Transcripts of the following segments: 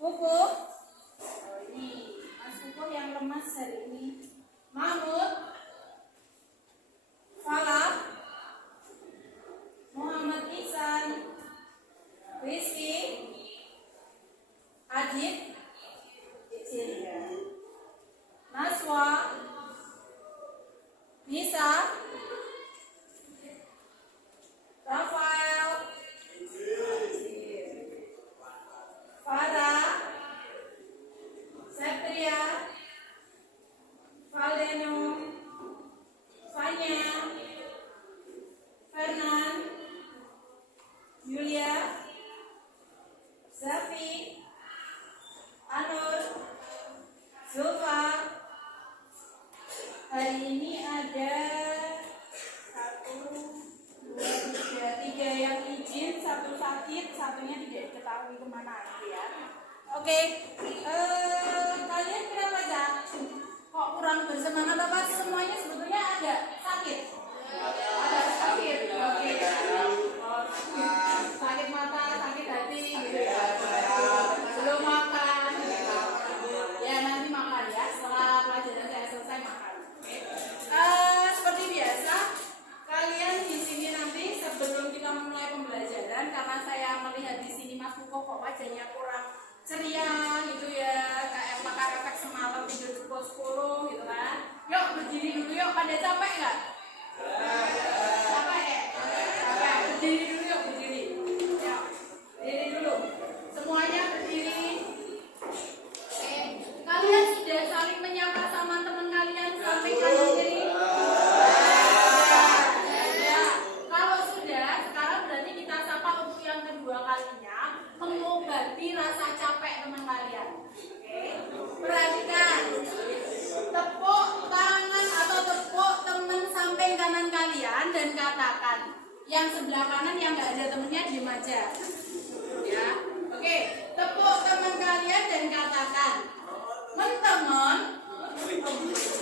Pupuk. Oh, ini Mas Pupuk yang lemas hari ini. Mahmud, Falah, Muhammad Ihsan, Rizky, Adit, izin ya. Naswa, Nisa, Rafael, Farah, Satria, Valeno, Fanya, Fernan, Yulia, Zafi, Anur, Zulfa. Hari ini ada 1, 2, 3 yang izin, 1 sakit, satunya tidak diketahui kemana ya. Oke, kalian kenapa aja? Kok kurang bersemangat apa? Semuanya sebetulnya ada sakit. Ada sakit. Oke. Sakit mata, sakit hati, gitu ya. Belum makan. Ya nanti makan ya. Setelah pelajaran saya selesai makan. Seperti biasa, kalian di sini nanti sebelum kita memulai pembelajaran, karena saya melihat di sini Mas Puko kok wajahnya kurang ceria gitu ya, kayak pakai efek semalam tidur pukul 10 gitu kan. Yuk berdiri dulu yuk, pada capek nggak? Capek ya? Capek, berdiri dulu yuk, berdiri. Yuk, berdiri dulu. Semuanya berdiri. Oke, kalian sudah saling menyapa sama teman kalian sampai kanan kiri? Ya, kalau sudah, sekarang berarti kita sapa untuk yang kedua kalinya, mengobati rasa capek teman kalian. Oke, perhatikan. Tepuk tangan atau tepuk teman samping kanan kalian dan katakan. Yang sebelah kanan yang nggak ada temennya diem aja. Ya, oke. Tepuk teman kalian dan katakan. Teman-teman,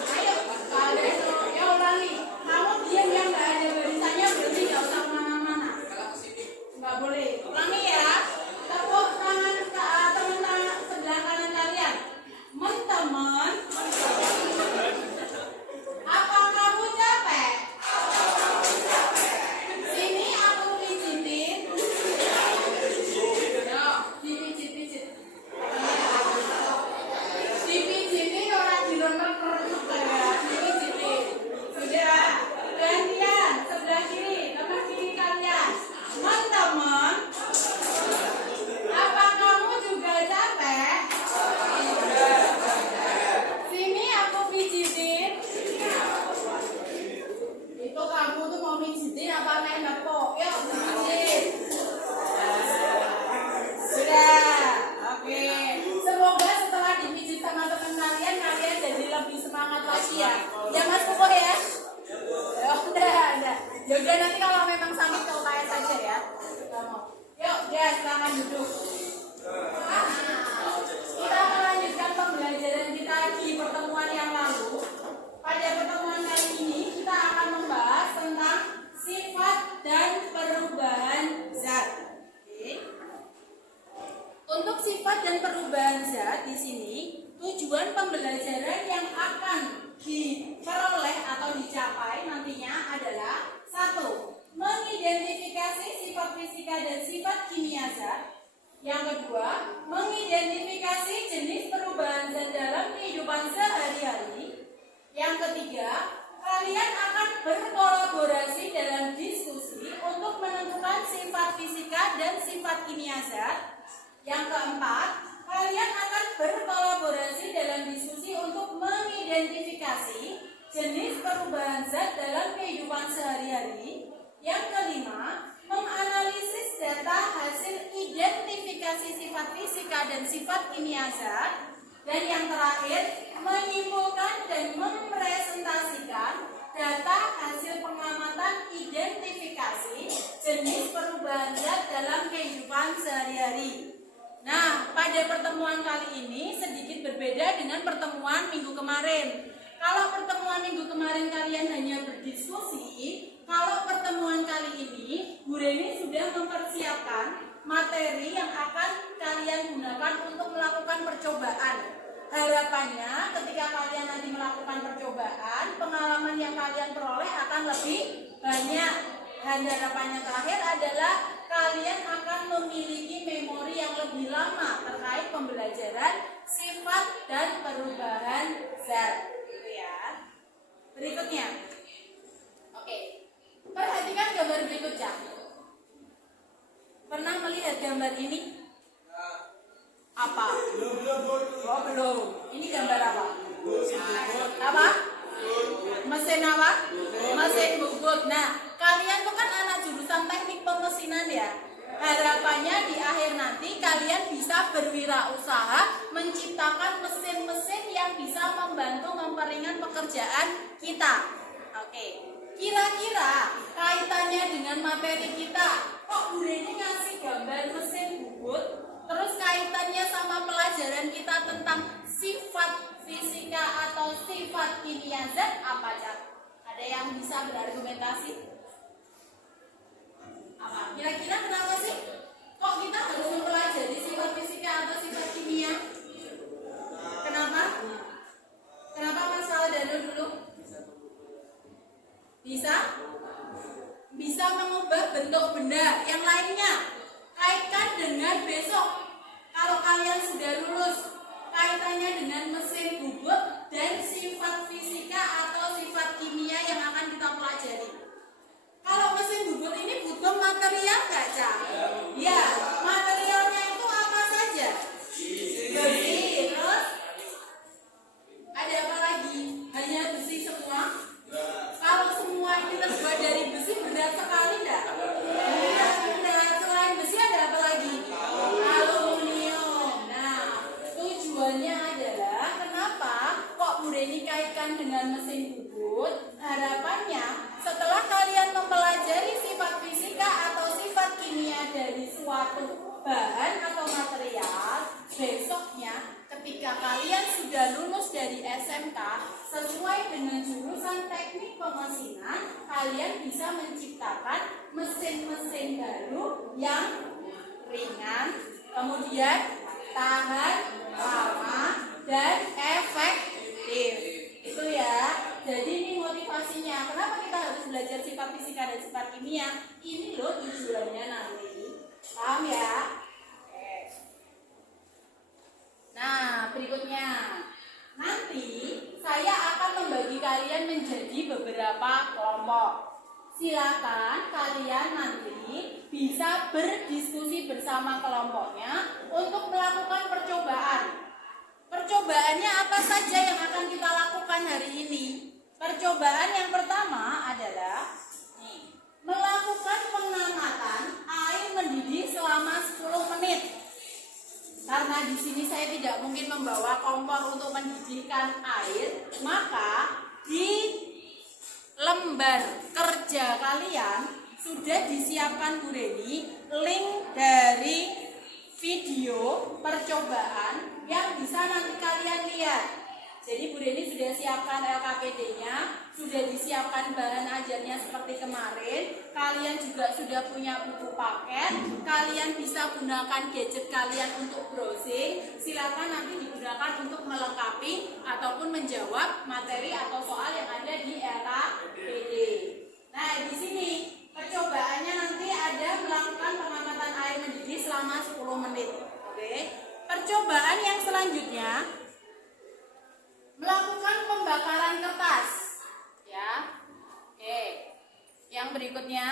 ayo kalian ya ulangi. Kamu diam yang nggak ada barisannya berarti nggak usah kemana-mana. Nggak boleh. Ulangi ya. Tepuk tangan teman sebelah kanan kalian. Teman-teman, apa kamu capek? Sini aku pijitin. Yo, dipijit-pijit. Dipijitin orang diremek-remek ya. Dipijitin. Sudah. Gantian sebelah kiri, teman kiri kalian. Teman-teman, apa kamu juga capek? Sini aku pijitin. Itu kamu tuh mau pijitin apa main nepok? Yuk pijit. Sudah. Oke. Semoga setelah dipijit sama teman kalian, kalian jadi lebih semangat lagi ya. Ya Mas Pupuk ya. Ya udah. Yaudah nanti kalau memang sakit ke UKS saja ya. Yuk, ya silakan duduk. Kita melanjutkan pembelajaran kita di pertemuan yang lalu. Pada pertemuan kali ini kita akan membahas tentang sifat dan perubahan zat. Oke. Untuk sifat dan perubahan zat di sini, tujuan pembelajaran yang akan diperoleh atau dicapai nantinya adalah 1. Mengidentifikasi sifat fisika dan sifat kimia zat. Yang kedua, mengidentifikasi jenis perubahan zat dalam kehidupan sehari-hari. Yang ketiga, kalian akan berkolaborasi dalam diskusi untuk menentukan sifat fisika dan sifat kimia zat. Yang keempat, kalian akan berkolaborasi dalam diskusi untuk mengidentifikasi jenis perubahan zat dalam kehidupan sehari-hari. Yang kelima, menganalisis data hasil identifikasi sifat fisika dan sifat kimia zat. Dan yang terakhir, menyimpulkan dan mempresentasikan data hasil pengamatan identifikasi jenis perubahan zat dalam kehidupan sehari-hari. Nah, pada pertemuan kali ini sedikit berbeda dengan pertemuan minggu kemarin. Kalau pertemuan minggu kemarin kalian hanya berdiskusi, kalau pertemuan kali ini Bu Reni sudah mempersiapkan materi yang akan kalian gunakan untuk melakukan percobaan. Harapannya ketika kalian nanti melakukan percobaan, pengalaman yang kalian peroleh akan lebih banyak. Dan harapannya terakhir adalah kalian akan memiliki memori yang lebih lama terkait pembelajaran sifat dan perubahan zat. Gitu ya. Berikutnya. Oke. Perhatikan gambar berikutnya. Pernah melihat gambar ini? Apa? Oh, belum. Ini gambar apa? Apa? Mesin apa? Mesin bubut. Nah, kalian tuh kan anak jurusan teknik pemesinan ya. Harapannya di akhir nanti kalian bisa berwirausaha menciptakan mesin-mesin yang bisa membantu memperingan pekerjaan kita. Oke. Kira-kira kaitannya dengan materi kita. Kok Bu Reni ngasih gambar mesin bubut? Terus kaitannya sama pelajaran kita tentang sifat fisika atau sifat kimia zat apa, Cak? Ada yang bisa berargumentasi? Apa? Kira-kira kenapa sih? Kok kita harus mempelajari sifat fisika atau sifat kimia? Kenapa? Kenapa Mas Aldano dulu? Bisa mengubah bentuk benda yang lainnya. Kaitkan dengan besok kalau kalian sudah lulus, kaitannya dengan mesin bubut dan sifat fisika atau sifat kimia yang akan kita pelajari. Kalau mesin bubut ini butuh material nggak, Cak? Ya, materialnya itu apa saja? Besi, terus ada apa lagi? Hanya besi semua? Kalau semua ini terbuat dari besi berat sekali enggak? Berat. Selain besi ada apa lagi? Aluminium. Nah, tujuannya adalah kenapa kok Bu Reni kaitkan dengan mesin bubut? Harapannya setelah kalian mempelajari sifat fisika atau sifat kimia dari suatu bahan atau material, besoknya ketika kalian sudah lulus dari SMK sesuai dengan jurusan teknik pemesinan, kalian bisa menciptakan mesin-mesin baru yang ringan, kemudian tahan lama dan efektif. Itu ya. Jadi ini motivasinya. Kenapa kita harus belajar sifat fisika dan sifat kimia? Ini loh tujuannya nanti. Paham ya? Oke. Nah, berikutnya. Nanti saya akan membagi kalian menjadi beberapa kelompok. Silakan kalian nanti bisa berdiskusi bersama kelompoknya untuk melakukan percobaan. Percobaannya apa saja yang akan kita lakukan hari ini? Percobaan yang pertama adalah melakukan pengamatan air mendidih selama 10 menit. Karena di sini saya tidak mungkin membawa kompor untuk mendidihkan air, maka di lembar kerja kalian sudah disiapkan Bu Reni link dari video percobaan yang bisa nanti kalian lihat. Jadi Bu Reni sudah siapkan LKPD-nya, sudah disiapkan bahan ajarnya seperti kemarin. Kalian juga sudah punya buku paket. Kalian bisa gunakan gadget kalian untuk browsing. Silakan nanti digunakan untuk melengkapi ataupun menjawab materi atau soal yang ada di LKPD. Nah, di sini percobaannya nanti ada melakukan pengamatan air mendidih selama 10 menit. Oke. Percobaan yang selanjutnya melakukan pembakaran kertas, ya. Oke. Yang berikutnya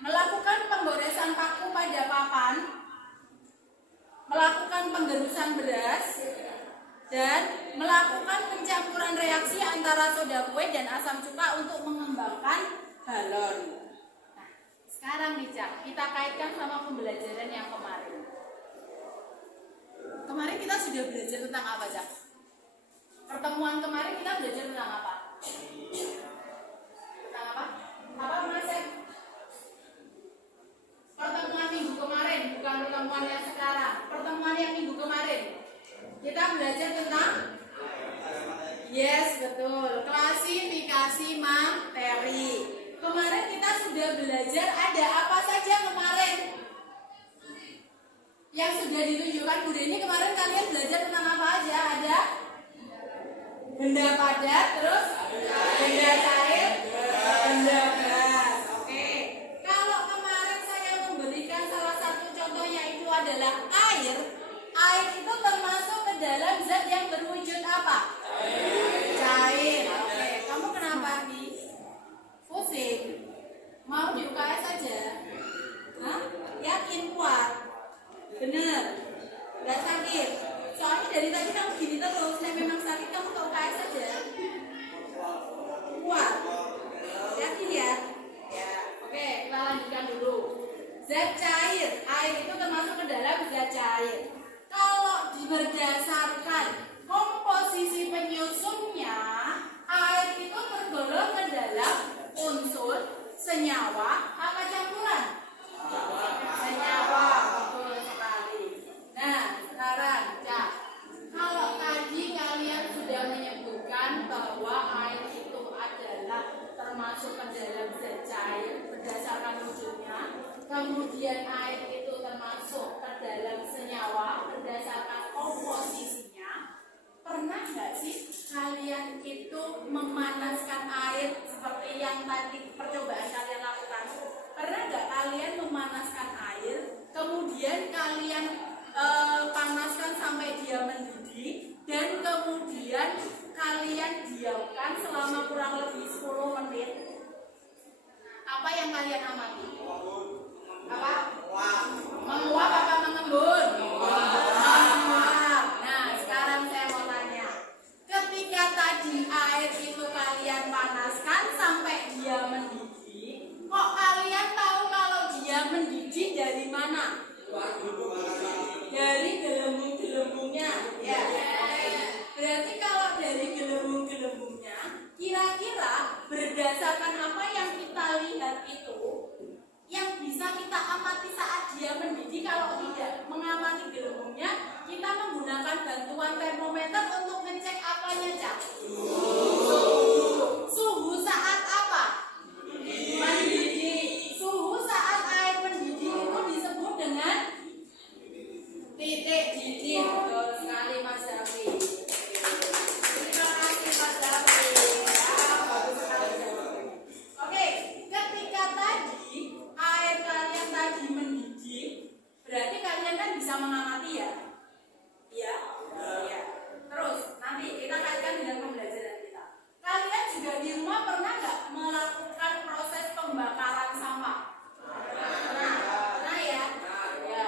melakukan pemgoresan paku pada papan, melakukan penggerusan beras, dan melakukan pencampuran reaksi antara soda kue dan asam cuka untuk mengembangkan balon. Nah, sekarang nih Cak, kita kaitkan sama pembelajaran yang kemarin. Kemarin kita sudah belajar tentang apa, Cak? Pertemuan kemarin kita belajar tentang apa? Tentang apa? Apa Mas? Pertemuan minggu kemarin, bukan pertemuan yang sekarang. Pertemuan yang minggu kemarin kita belajar tentang yes, betul, klasifikasi materi. Kemarin kita sudah belajar ada apa saja kemarin? Yang sudah ditunjukkan Bu Deni kemarin, kalian belajar tentang apa aja? Ada benda padat, terus benda cair, benda gas. Oke. Kalau kemarin saya memberikan salah satu contoh yaitu adalah air. Air itu termasuk ke dalam zat yang berwujud apa? Cair. Oke. Kamu kenapa nih? Pusing? Mau di UKS saja? Hah? Yakin kuat? Bener? Gak sakit? Soalnya dari tadi kamu gini terus. Nah memang sakit, kamu ke UKS saja. Kuat? Yakin ya? Ya. Oke, kita lanjutkan dulu. Zat cair. Air itu termasuk ke dalam zat cair. Kalau berdasarkan komposisi penyusunnya, air itu tergolong ke dalam unsur, senyawa, apa campuran? Senyawa. Betul sekali. Nah, sekarang Cak, kalau tadi kalian sudah menyebutkan bahwa air itu adalah termasuk ke dalam zat cair berdasarkan wujudnya, kemudian air itu termasuk ke dalam senyawa berdasarkan komposisinya. Pernah nggak sih kalian itu memanaskan air seperti yang tadi percobaan kalian lakukan? Pernah nggak kalian memanaskan air, kemudian kalian panaskan sampai dia mendidih, dan kemudian kalian diamkan selama kurang lebih 10 menit? Apa yang kalian amati? Apa? Menguap apa mengembun? Menguap. Nah, sekarang saya mau tanya. Ketika tadi air itu kalian panaskan sampai dia mendidih, kok kalian tahu kalau dia mendidih dari mana? Dari gelembung-gelembungnya. Ya. Berarti kalau dari gelembung-gelembungnya, kira-kira berdasarkan apa yang kita lihat itu, yang bisa kita amati saat dia mendidih, kalau tidak mengamati gelembungnya, kita menggunakan bantuan termometer untuk ngecek apanya, Cak? Suhu saat apa? Mendidih. Suhu saat air mendidih itu disebut dengan titik didih. Betul sekali Mas Zafi. Terima kasih Mas Zafi. Bagus sekali jawabannya. Oke, ketika tadi air kalian tadi mendidih, berarti kalian kan bisa mengamati ya? Iya? Iya. Terus nanti kita kaitkan dengan pembelajaran kita. Kalian juga di rumah pernah nggak melakukan proses pembakaran sampah? Nah ya. Ya.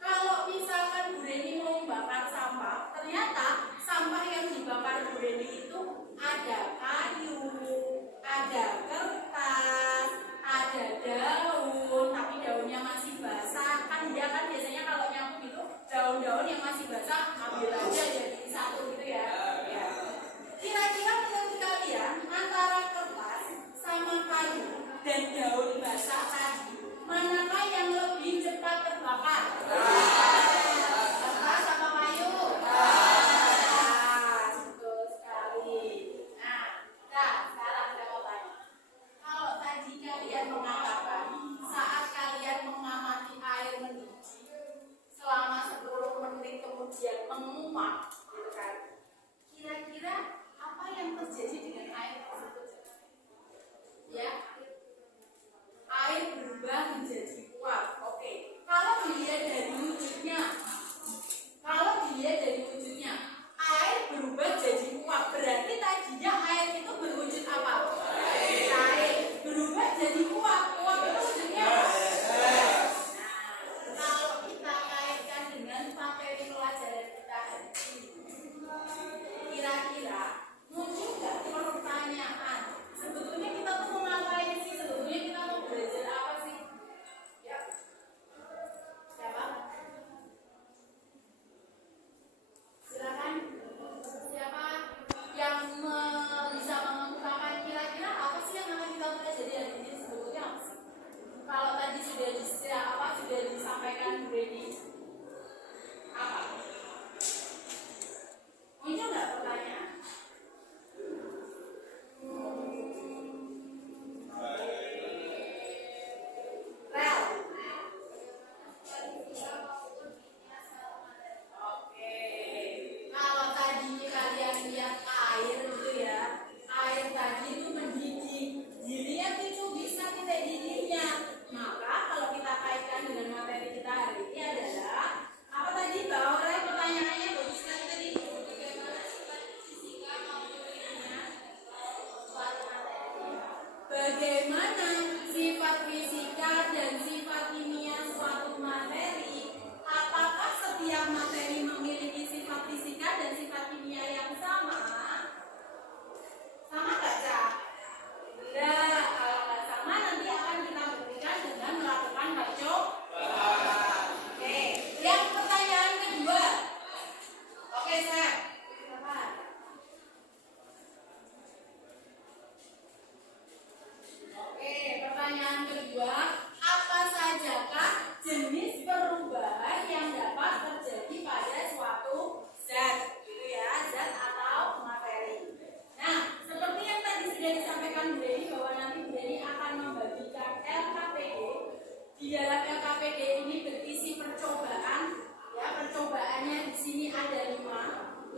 Kalau misalkan Bu Reni mau membakar sampah, ternyata sampah yang dibakar Bu Reni itu ada kayu, ada kertas, ada daun, tapi daunnya masih basah. Kan dia kan biasanya kalau nyapu itu daun-daun yang masih basah ambil aja jadi satu gitu ya. Ya. Kira-kira menurut kalian antara kertas sama kayu dan daun basah tadi, manakah yang lebih cepat terbakar? Kertas sama kayu? Kertas. Betul sekali. Nah, sekarang saya mau tanya. Kalau tadi kalian mengatakan saat kalian mengamati air mendidih selama 10 menit kemudian menguap, gitu kan? Kira-kira apa yang terjadi dengan air tersebut? Ya, air berubah menjadi uap. Oke. Kalau dilihat dari wujudnya, air berubah jadi uap. Berarti tadinya air itu berwujud apa? Cair. Berubah jadi uap. Uap itu wujudnya apa? Nah, kalau kita kaitkan dengan materi pelajaran kita hari ini, kira-kira muncul nggak pertanyaan?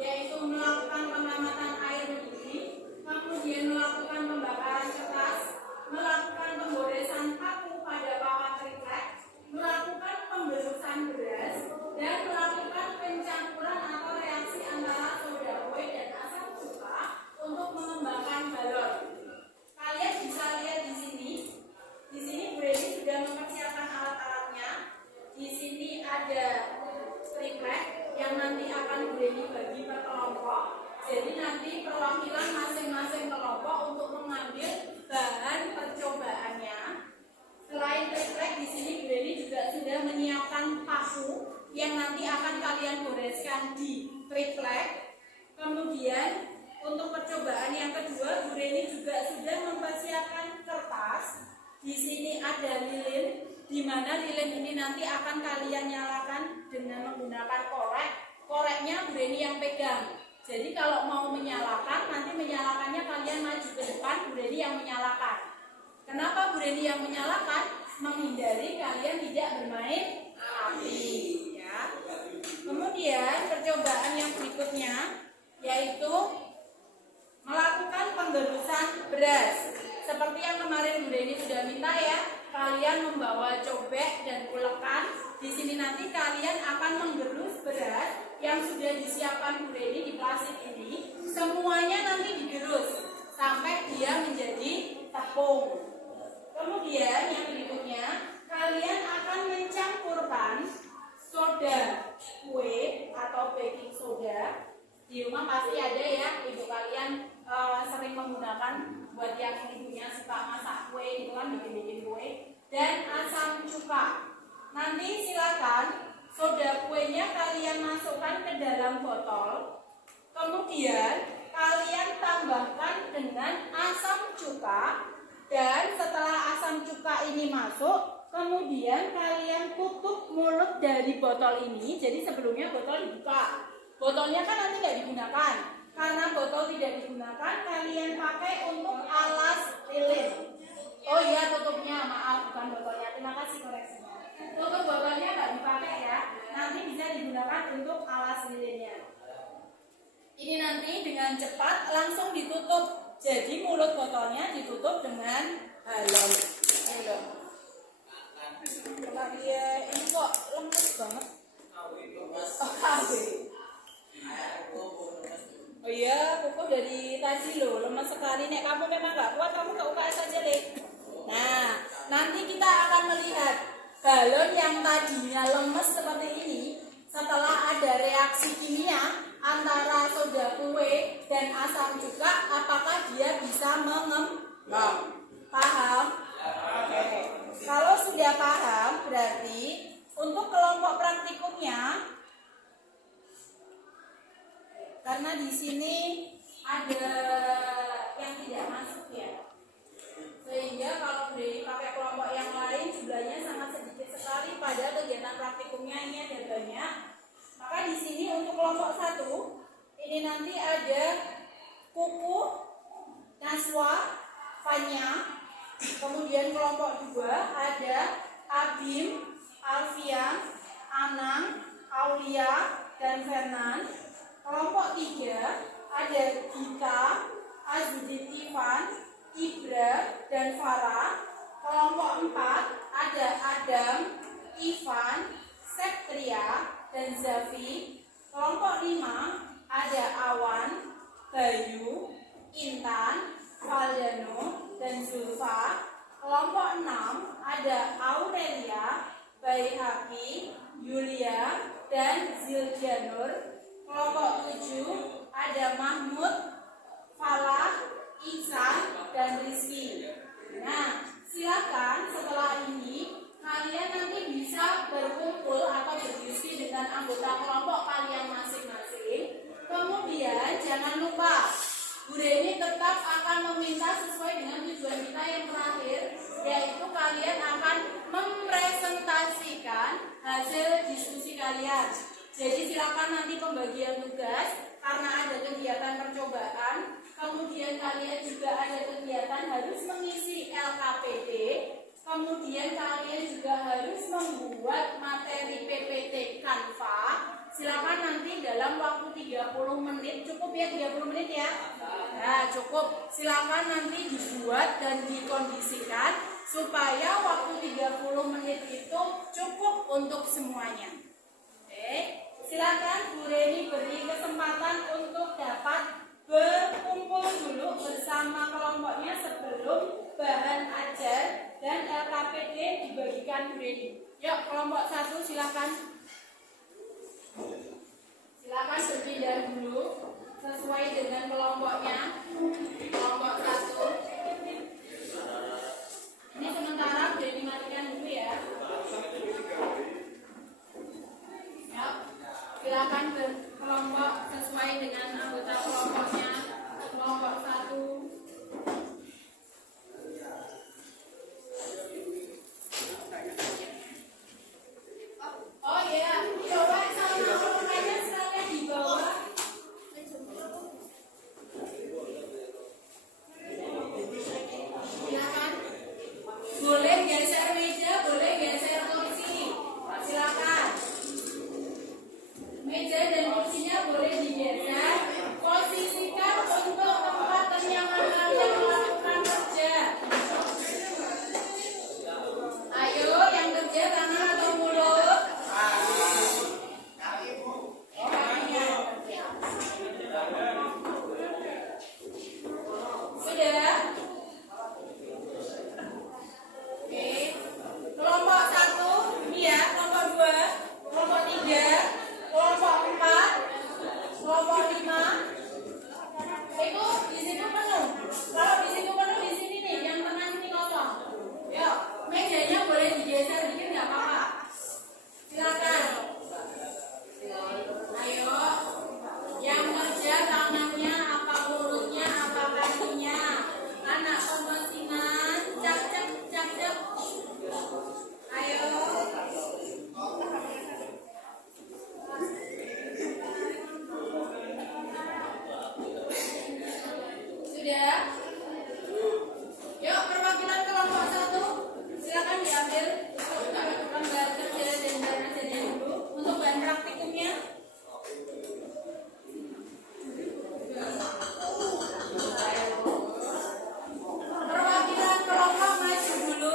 yaitu melakukan pengamatan air mendidih, kemudian melakukan pembakaran kertas, melakukan pemgoresan paku pada papan triplek, melakukan pemberusan beras, dan melakukan pencampuran atau reaksi antara soda kue dan asam cuka untuk mengembangkan balon. Kalian bisa lihat di sini. Di sini Bu Reni sudah mempersiapkan alat-alatnya. Di sini ada triplek yang nanti akan Bu Reni bagi per kelompok. Jadi nanti perwakilan masing-masing kelompok untuk mengambil bahan percobaannya. Selain triplek, di sini Bu Reni juga sudah menyiapkan paku yang nanti akan kalian goreskan di triplek. Kemudian untuk percobaan yang kedua, Bu Reni juga sudah mempersiapkan kertas. Di sini ada lilin, di mana lilin ini nanti akan kalian nyalakan dengan menggunakan korek. Koreknya Bu Reni yang pegang. Jadi kalau mau menyalakan, nanti menyalakannya kalian maju ke depan, Bu Reni yang menyalakan. Kenapa Bu Reni yang menyalakan? Menghindari kalian tidak bermain api. Ya. Kemudian percobaan yang berikutnya yaitu melakukan penggerusan beras. Seperti yang kemarin Bu Reni sudah minta ya, kalian membawa cobek dan ulekan. Di sini nanti kalian akan menggerus beras yang sudah disiapkan Bu Reni di plastik ini. Semuanya nanti digerus sampai dia menjadi tepung. Kemudian yang berikutnya, kalian akan mencampurkan soda kue atau baking soda. Di rumah pasti ada ya, ibu kalian sering menggunakan buat yang ibunya suka masak kue itu kan, bikin kue. Dan asam cuka. Nanti silakan soda kuenya kalian masukkan ke dalam botol. Kemudian kalian tambahkan dengan asam cuka. Dan setelah asam cuka ini masuk, kemudian kalian tutup mulut dari botol ini. Jadi sebelumnya botol dibuka. Botolnya kan nanti nggak digunakan. Karena botol tidak digunakan, kalian pakai untuk alas lilin. Oh iya, tutupnya, maaf, bukan botolnya. Terima kasih koreksinya. Tutup botolnya nggak dipakai ya. Nanti bisa digunakan untuk alas lilinnya. Ini nanti dengan cepat langsung ditutup. Jadi mulut botolnya ditutup dengan helm. Ayo. Coba dia ini kok lemes banget. Oh iya, kuku dari tadi loh, lemas sekali. Nek kamu memang nggak kuat, kamu ke UKS aja deh. Nah, nanti kita akan melihat balon yang tadinya lemes seperti ini. Setelah ada reaksi kimia antara soda kue dan asam cuka, apakah dia bisa mengembang? Paham? Oke. Kalau sudah paham, berarti untuk kelompok praktikumnya, karena di sini ada yang tidak masuk ya, sehingga kalau Brady pakai kelompok yang lain jumlahnya sangat sedikit sekali pada kegiatan praktikumnya ini ada banyak. Maka di sini untuk kelompok 1 ini nanti ada Kuku, Naswa, Fanya. Kemudian kelompok 2 ada Abim, Alfian, Anang, Aulia, dan Fernan. Kelompok 3 ada Gita, Azudin Ivan, Ibra, dan Farah. Kelompok 4 ada Adam, Ivan, Septria, dan Zafi. Kelompok 5 ada Awan, Bayu, Intan, Valdano, dan Zulfa. Kelompok 6 ada Aurelia, Baihaqi, Yulia, dan Ziljanur. Kelompok 7 ada Mahmud, Falah, Ihsan, dan Rizky. Nah, silakan setelah ini kalian nanti bisa berkumpul atau berdiskusi dengan anggota kelompok kalian masing-masing. Kemudian jangan lupa, Bu Reni tetap akan meminta sesuai dengan tujuan kita yang terakhir, yaitu kalian akan mempresentasikan hasil diskusi kalian. Jadi silakan nanti pembagian tugas, karena ada kegiatan percobaan, kemudian kalian juga ada kegiatan harus mengisi LKPD. Kemudian kalian juga harus membuat materi PPT Canva. Silakan nanti dalam waktu 30 menit, cukup ya 30 menit ya. Nah, cukup. Silakan nanti dibuat dan dikondisikan supaya waktu 30 menit itu cukup untuk semuanya. Oke. Silakan Bu Reni beri kesempatan untuk dapat berkumpul dulu bersama kelompoknya sebelum bahan ajar dan LKPD dibagikan Bu Reni. Yuk, kelompok 1 silakan. Silakan berpindah dulu sesuai dengan kelompoknya. Kelompok 1. Ini sementara udah dimatikan dulu ya. Yuk, silakan berkelompok sesuai dengan anggota kelompoknya. Kelompok 1. Oh ya, coba sama orangnya sekalian di bawah. Silakan. Boleh geser meja, boleh geser kursi. Silakan. Meja dan kursinya boleh digeser. Posisikan untuk tempat kenyaman kalian melakukan kerja. Ayo, yang kerja tangan atau mulut? Sudah? Oke. Kelompok 1, ini ya, kelompok 2, kelompok 3, kelompok 4, kelompok 5. Itu di situ penuh. Kalau di situ penuh, di sini nih, yang tengah sini kosong. Yuk, mejanya boleh digeser dikit nggak apa-apa. Silakan. Ayo, yang kerja tangannya apa mulutnya apa kakinya? Anak pemesinan, cak cak cak cak. Ayo. Sudah? Yuk, perwakilan kelompok 1 silakan diambil lembar kerja dan bahan ajarnya dulu untuk bahan praktikumnya. Perwakilan kelompok maju dulu.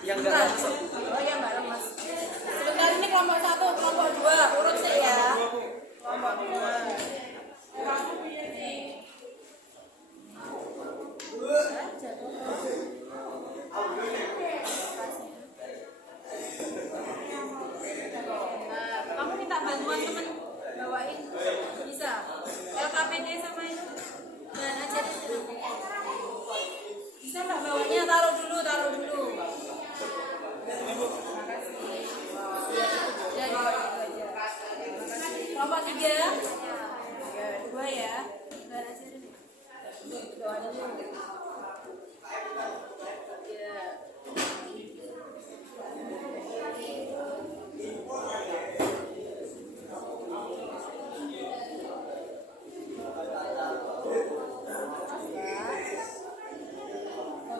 Yang enggak masuk. Oh ya, Mbak Remas. Sebentar, ini kelompok 1, kelompok 2, urut sih ya. Kelompok 2. Kamu punya sih. Nah, kamu minta bantuan teman bawain bisa. LKPD sama itu dan aja bisa nggak bawanya, taruh dulu. Kelompok 3 ya, 2 ya. Bahan ajar ini. Doa dulu. Ya.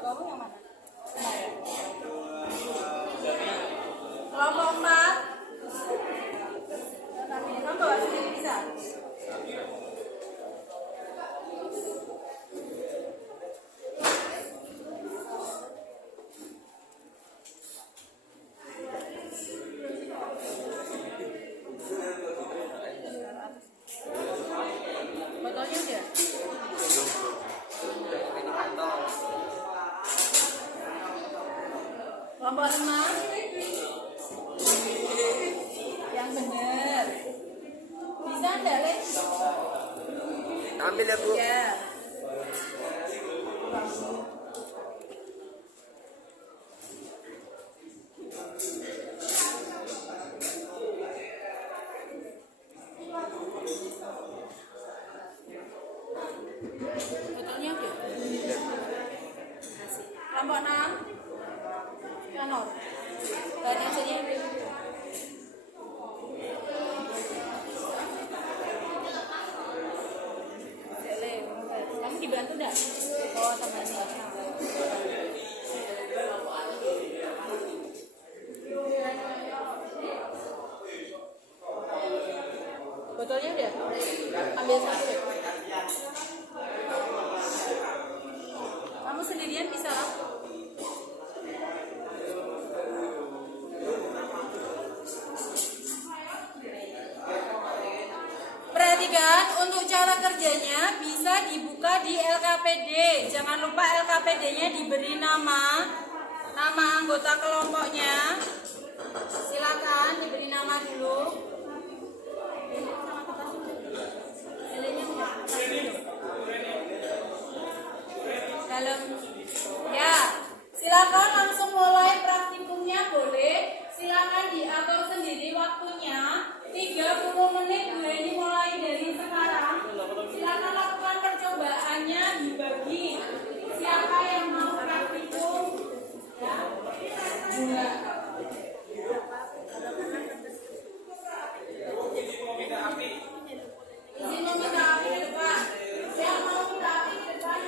Kamu yang mana? Kelompok 4. Kamu bawa sendiri bisa? Botolnya udah? Kelompok 5. Yang benar. Bisa enggak, Le? Ambil ya, Bu. Ya. Botolnya untuk cara kerjanya bisa dibuka di LKPD. Jangan lupa LKPD-nya diberi nama anggota kelompoknya. Silakan diberi nama dulu. Dalam ya, silakan langsung mulai praktikumnya boleh. Silakan diatur sendiri waktunya. 30 menit boleh dimulai dari sekarang. Silakan lakukan percobaannya dibagi. Siapa yang mau praktikum? Ya. Izin meminta api ke depan. Siapa mau minta api ke depan?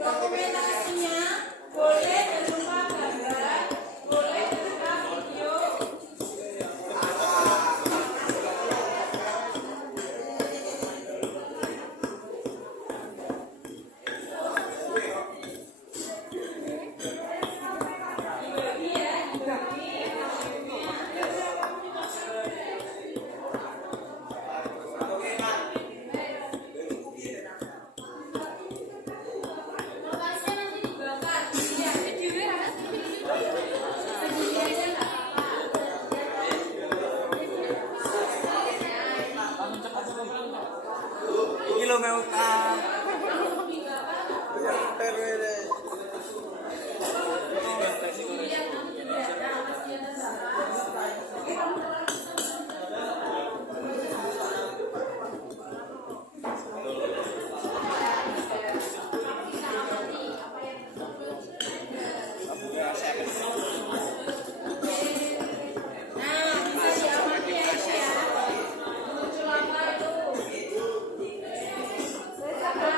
Dokumentasinya boleh berupa gambar, boleh berupa video. Kilo mau Nah,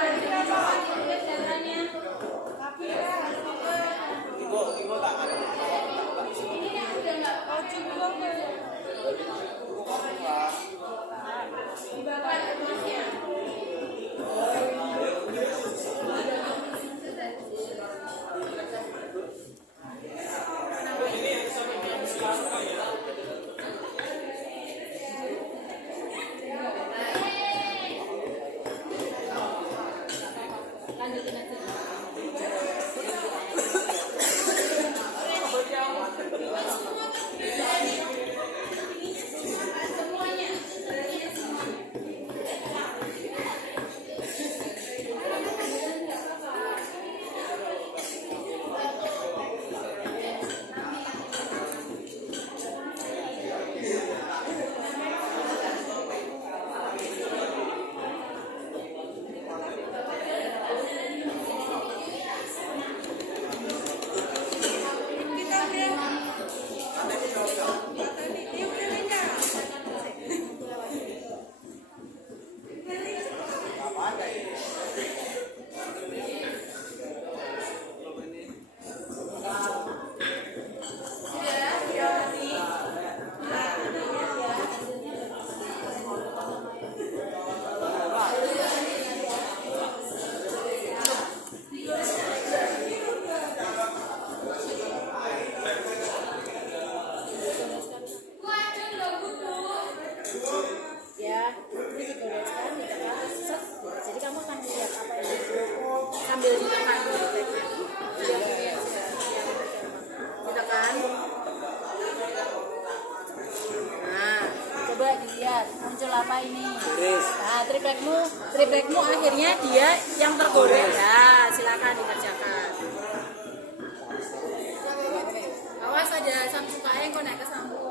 Lihat, muncul apa ini? Tulis. Nah, triplekmu akhirnya dia yang tergoreng. Ya, silakan dikerjakan. Awas ada samsu kae kok naik ke sampo.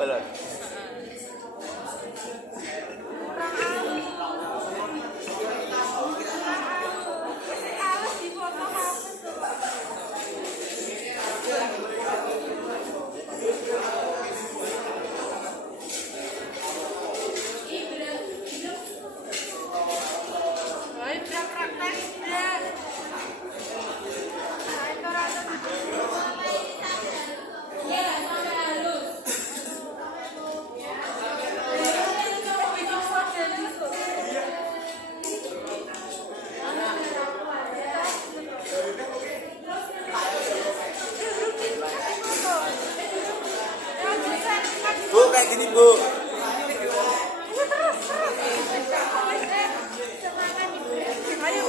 Balon. Ya, sampai halus. sini, Bu. Ayo,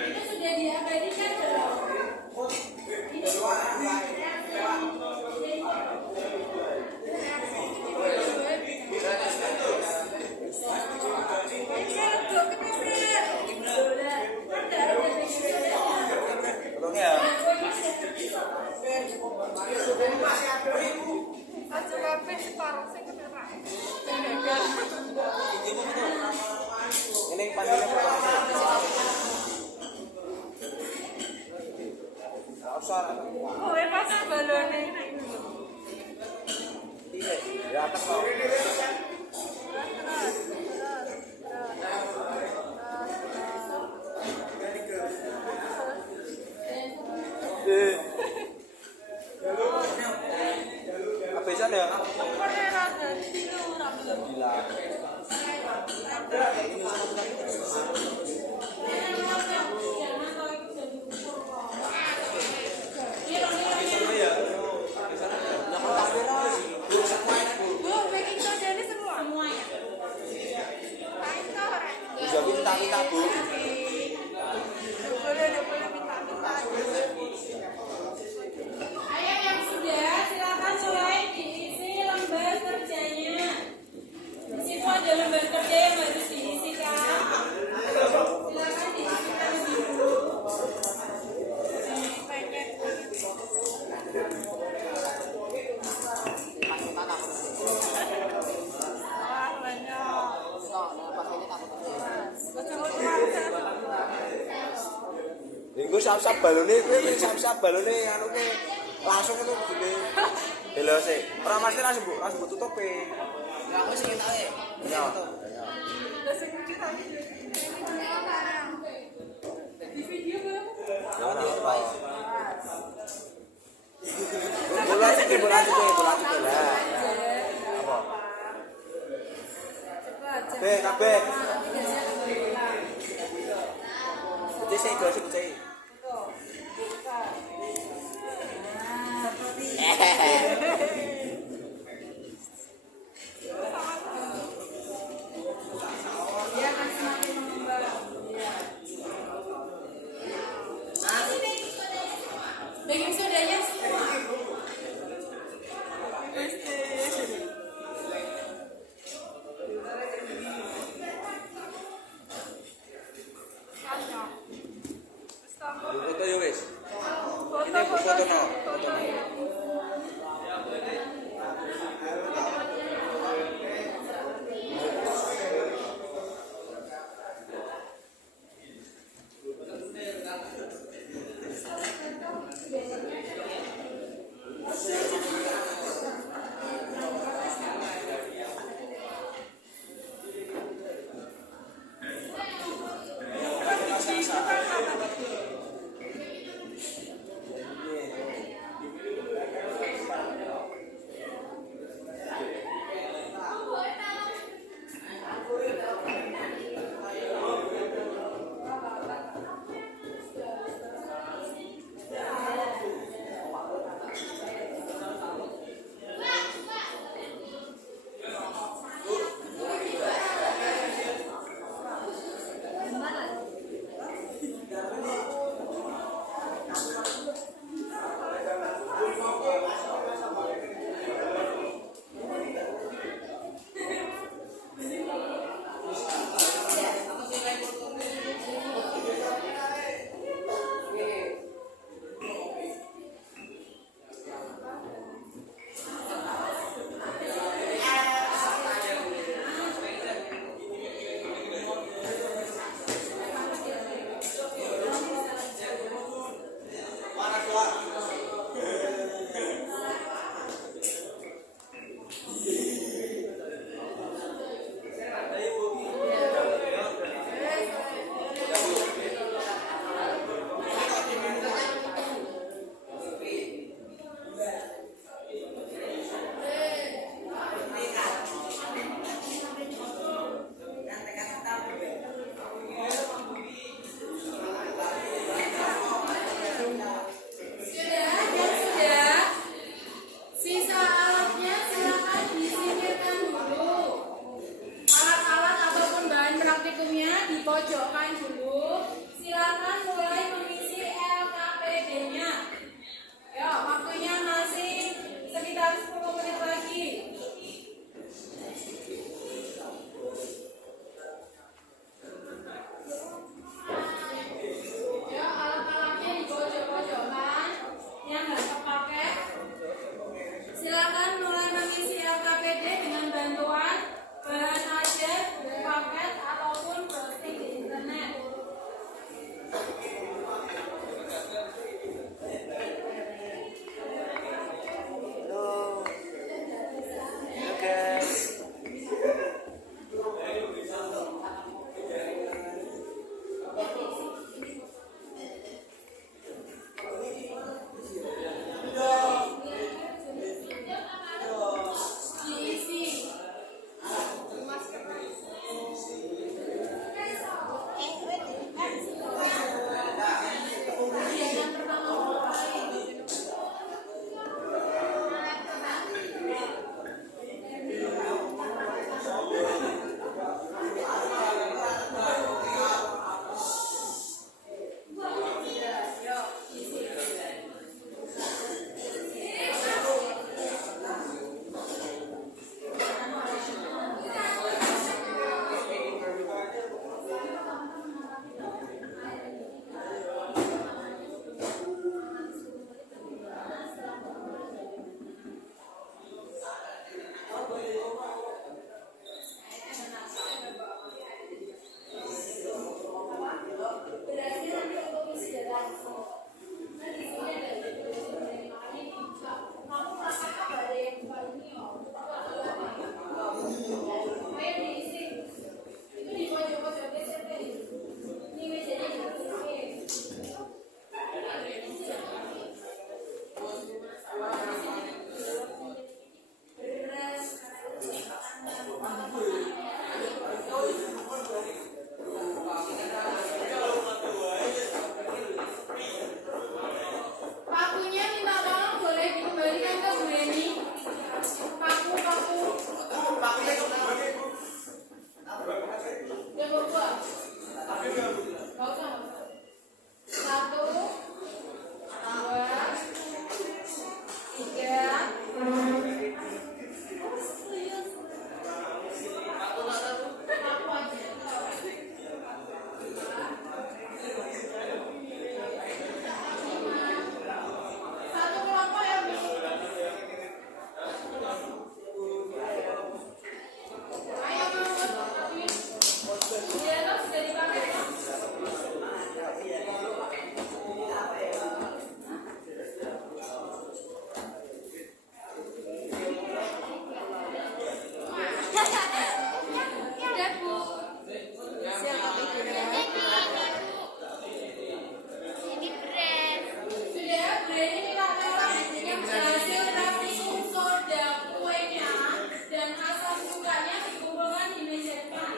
Itu sudah diabadikan belum? Ini panggilnya pertama. Usah. kowe pas balone. Ya atas mau. Apa bisa ya? Gila. Jadi minta-minta, Bu. Ayo yang sudah silakan mulai diisi lembar kerjanya. Di situ ada lembar kerja yang harus diisikan. Silakan diisikan lebih dulu. Linggo sap-sap balone kuwi sap-sap balone anu ke langsung itu gile. Lho sik. Ora mesti langsung Bu tutupe. Ya aku sing enake. Ya. Di video belum? Ya ora apa. Bola sik bola sik lah. Apa? Kabeh. Jadi saya gelas putih. Dia akan semakin mengembang. Baking sodanya semua. Foto ya wis. Ini foto no. Bu Reni minta tolong yang berhasil rapi soda kuenya dan asam gulanya dikumpulkan di meja depan.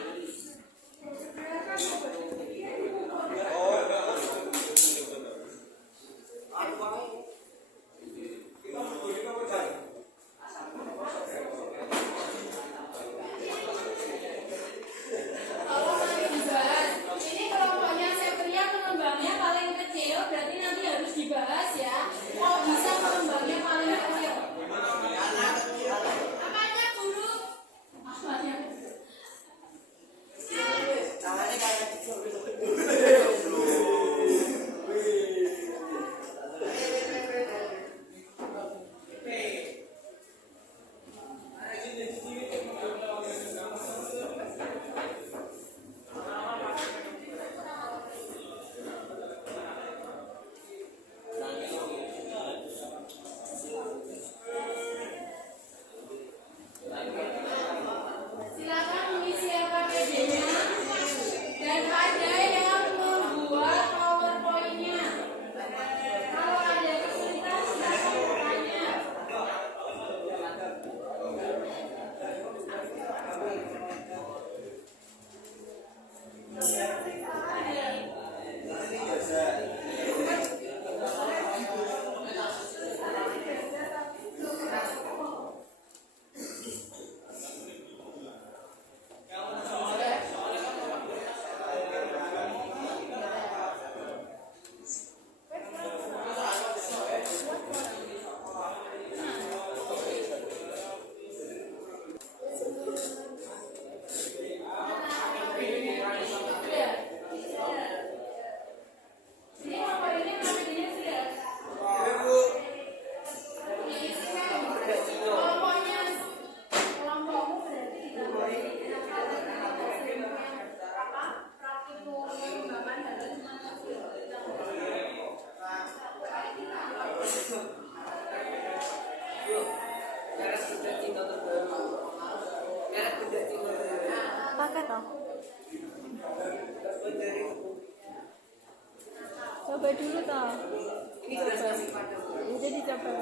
Tolong nanti dibahas. Ini kelompoknya Sepria pengembangnya paling kecil, berarti nanti harus dibahas ya. Kok bisa pengembangnya paling kecil? Apanya dulu? Apanya? Silakan mengisi APBD-nya dan ada yang membuat PowerPoint-nya. Kalau ada kesulitan silakan bertanya. Ini PowerPoint-nya APBD-nya sudah. Kelompoknya kelompokmu berarti ditambahin apa? Praktikum pengembangan dan Pakai toh. Coba dulu toh. Coba. Jadi coba.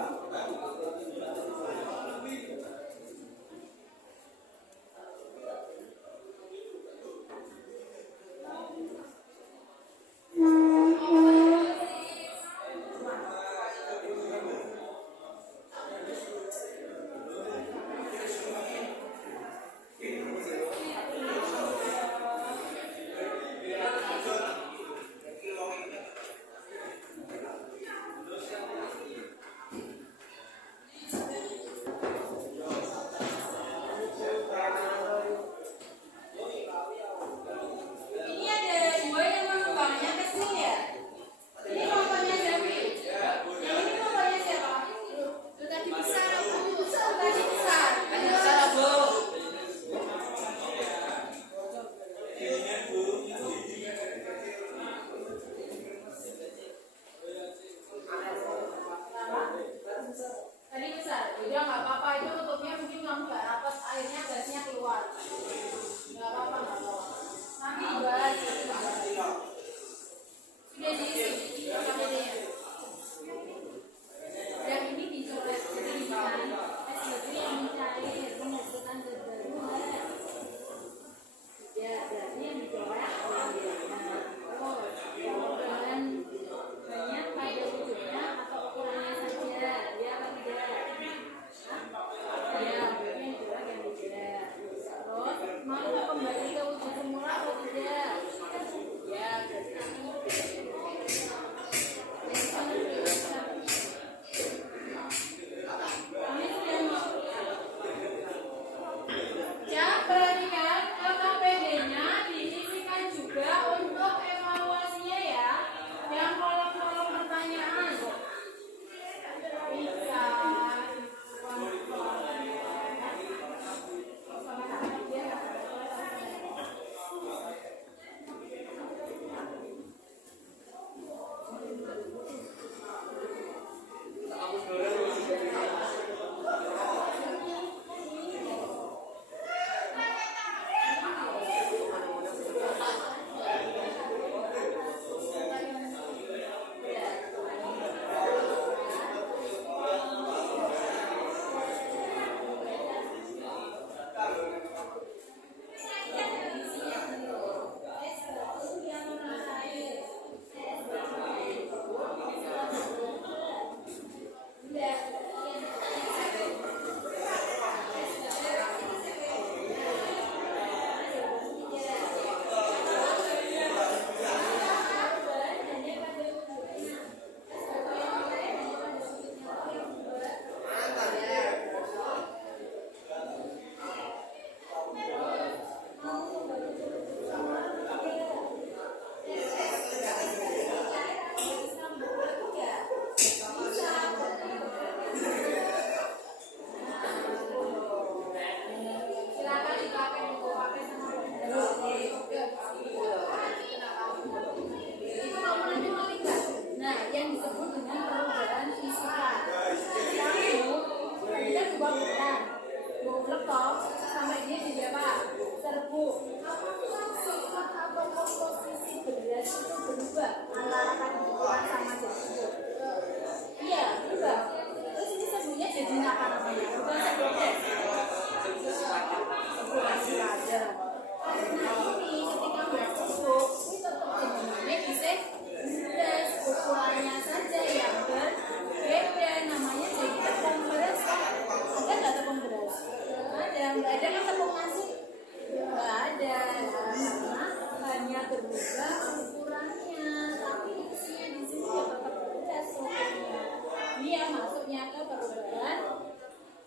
ini yang masuknya ke perubahan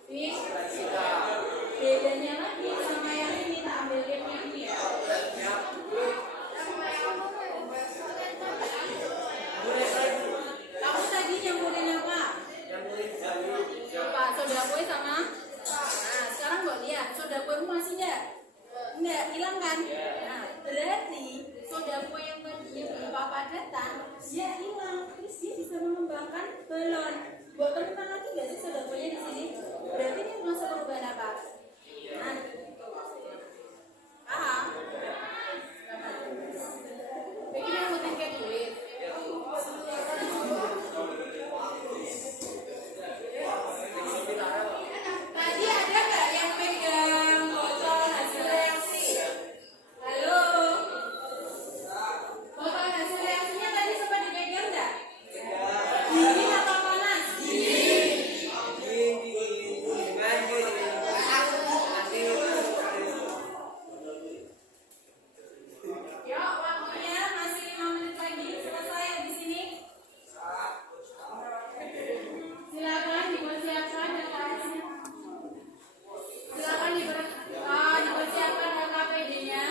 fisika. Bedanya lagi sama yang ini, tak ambil yang ini ya. Kamu tadi nyampurin apa? Apa? Soda kue sama? Nah, sekarang gue lihat soda kue masih enggak? Enggak, hilang kan? Nah, berarti soda kue yang tadinya berupa padatan, dia hilang. Terus dia bisa mengembangkan balon. Buat temukan lagi nggak sih soda kuenya di sini? Berarti ini masuk perubahan apa? Nah, paham? Bikin yang penting kayak duit. Tadi ada nggak yang pegang botol hasil reaksi? Halo? Botol hasil reaksinya tadi sempat dipegang nggak? Dingin atau panas? Yuk, waktunya masih 5 menit lagi. Selesai di sini. Silakan dipersiapkan LKS-nya. Silakan dipersiapkan LKPD-nya.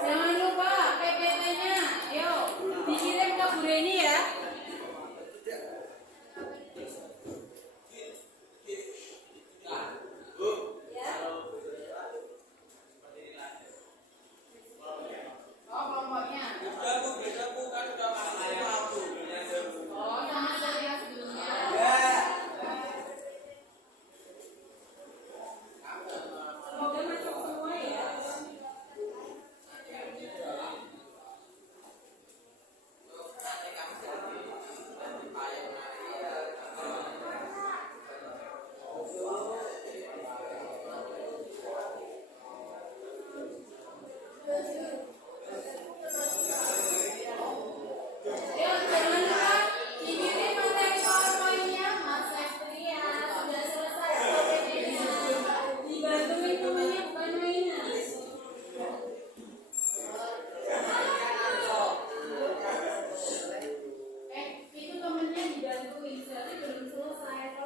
Jangan lupa PPT-nya. Yuk, dikirim ke Bu Reni ya. Oh, kelompoknya. Oh, sama seperti yang sebelumnya. Semoga masuk semua ya. Yuk, jangan lupa dikirim materi PowerPoint-nya, Mas Septria. Sudah selesai LKPD-nya. Dibantuin temannya bukan mainan. Itu temennya dibantuin, berarti belum selesai.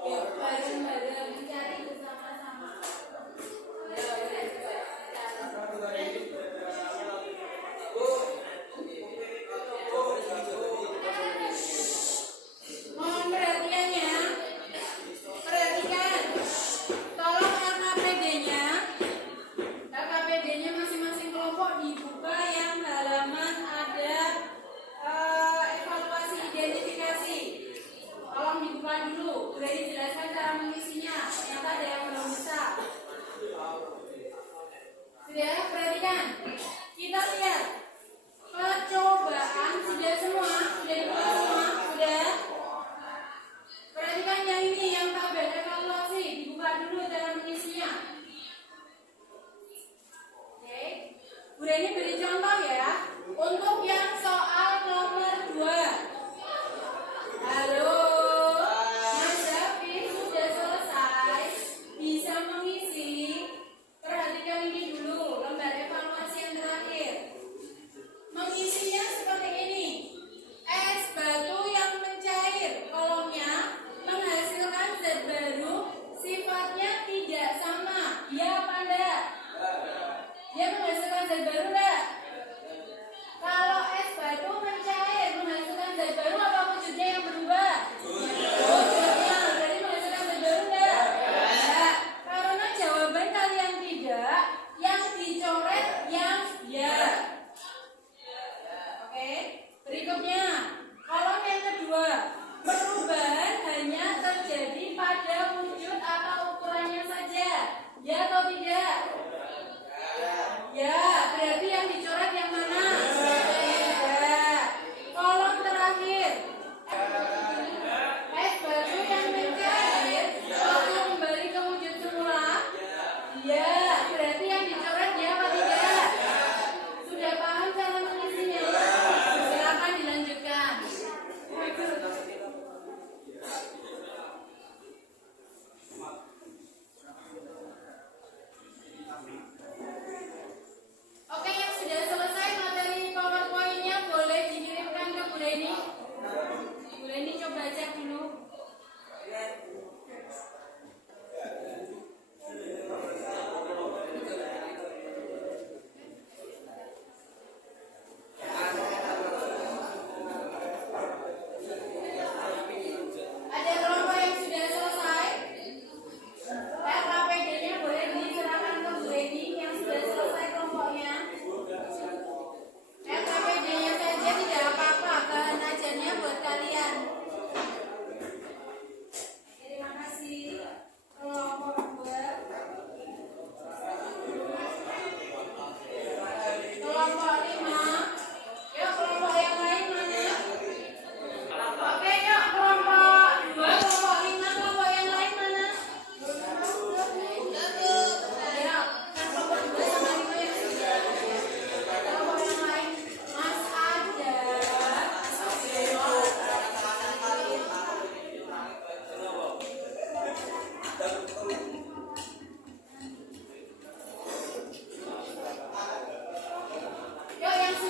Yuk, bareng-bareng mencari bersama-sama. Mohon perhatiannya. Perhatikan. Tolong LKPD-nya masing-masing kelompok dibuka yang halaman ada evaluasi identifikasi. Tolong dibuka dulu. Sudah dijelaskan cara mengisinya. Ternyata ada yang belum bisa. Sudah, perhatikan. Kita lihat. Percobaan sudah semua? Sudah dibuka semua? Sudah? Perhatikan yang ini, yang tabel evaluasi. Dibuka dulu cara mengisinya. Oke. Bu Reni beri contoh ya. Untuk yang soal nomor 2. Halo. Mas David sudah selesai. Bisa mengisi. Perhatikan ini dulu. Lembar evaluasi yang terakhir. Mengisinya seperti ini. Es batu yang mencair. Kolomnya menghasilkan zat baru. Sifatnya tidak sama. Ya apa enggak? Dia menghasilkan zat baru enggak? Kalau es batu mencair menghasilkan zat baru, apa wujudnya yang berubah?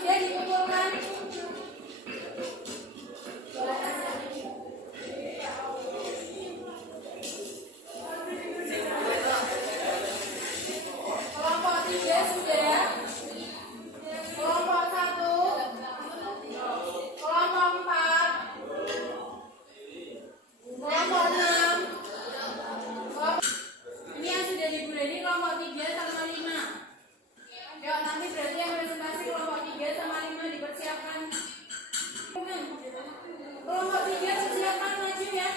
sudah dikumpulkan? Kelompok 3 sudah. Kelompok 1. Kelompok 4. Kelompok 6. Ini yang sudah dibuat ini kelompok 3 sama 5. Yuk, nanti berarti yang presentasi kelompok 3 sama 5 dipersiapkan. Kelompok 3 persiapkan maju ya.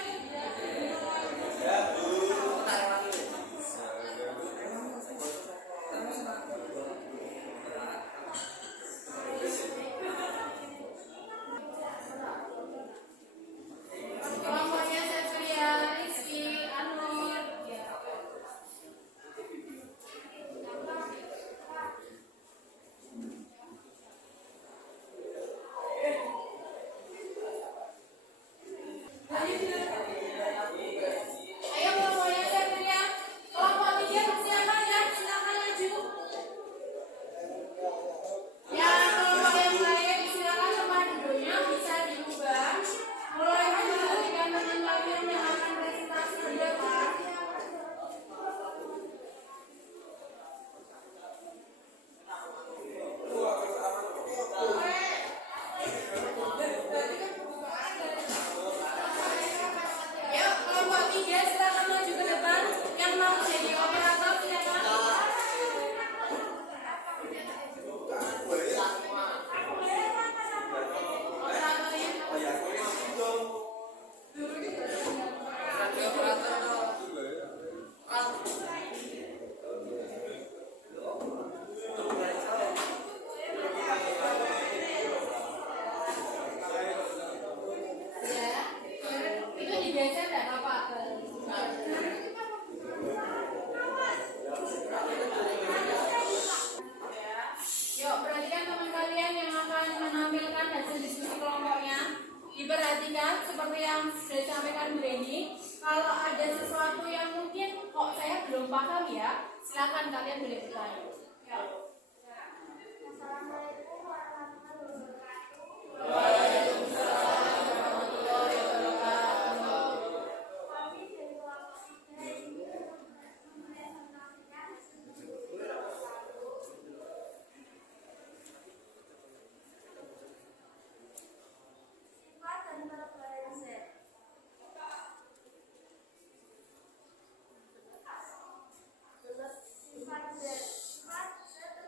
Kelompoknya Sepria, Rizky, Anur. Ayo kelompoknya Sepria. Kelompok 3 persiapan ya, silakan maju. Ya, kelompok yang lain silakan tempat duduknya bisa diubah. Mulai maju dengan teman kalian yang akan presentasi di depan. Yuk, kelompok 3 silakan maju ke depan. Yang mau jadi operator silakan. Operatornya. Ya, itu digeser nggak apa-apa. Yuk, perhatikan teman kalian yang akan menampilkan hasil diskusi kelompoknya. Diperhatikan seperti yang sudah disampaikan Bu Reni. Kalau ada sesuatu yang mungkin kok saya belum paham ya, silakan kalian boleh bertanya. Yuk. Assalamualaikum warahmatullahi wabarakatuh. Waalaikumsalam warahmatullahi wabarakatuh. Kami dari kelompok 3 ini mempresentasikan sifat dan perubahan Z. Sifat Z. Sifat Z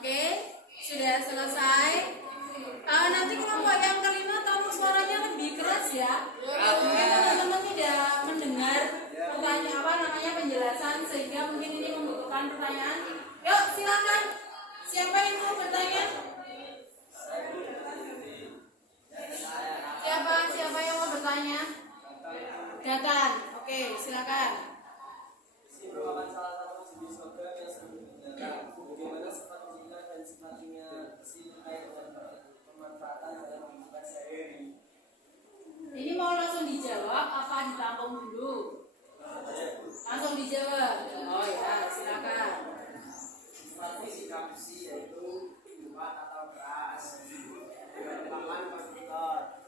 Oke, sudah selesai. Nanti kelompok yang kelima tolong suaranya lebih keras ya. Mungkin teman-teman tidak mendengar penjelasan sehingga mungkin ini membutuhkan pertanyaan. Yuk silakan. Siapa yang mau bertanya? Siapa yang mau bertanya? Gatan. Oke, silakan. Merupakan salah satu jenis logam yang sering digunakan. Bagaimana sifat fisika dan sifat kimia besi terkait dengan pemanfaatan dalam kehidupan sehari-hari? Ini mau langsung dijawab apa ditampung dulu? Langsung dijawab. Oh ya, silakan. Sifat fisika besi yaitu kuat atau keras. Merupakan konduktor.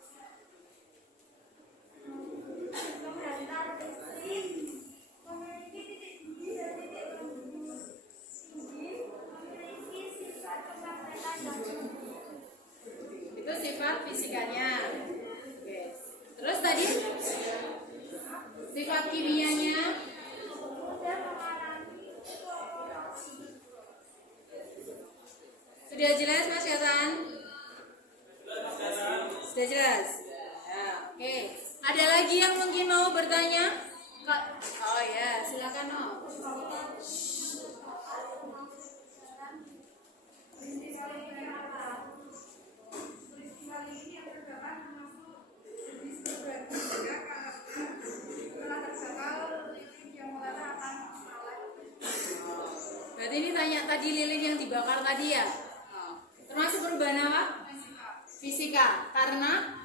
Itu sifat fisikanya. Oke. Terus tadi sifat kimianya. Sudah jelas Mas Yatan? Sudah jelas? Ya, oke. Ada lagi yang mungkin mau bertanya? Oh ya, silakan No. Berarti ini tanya tadi lilin yang dibakar tadi ya? Termasuk perubahan apa? Fisika. Karena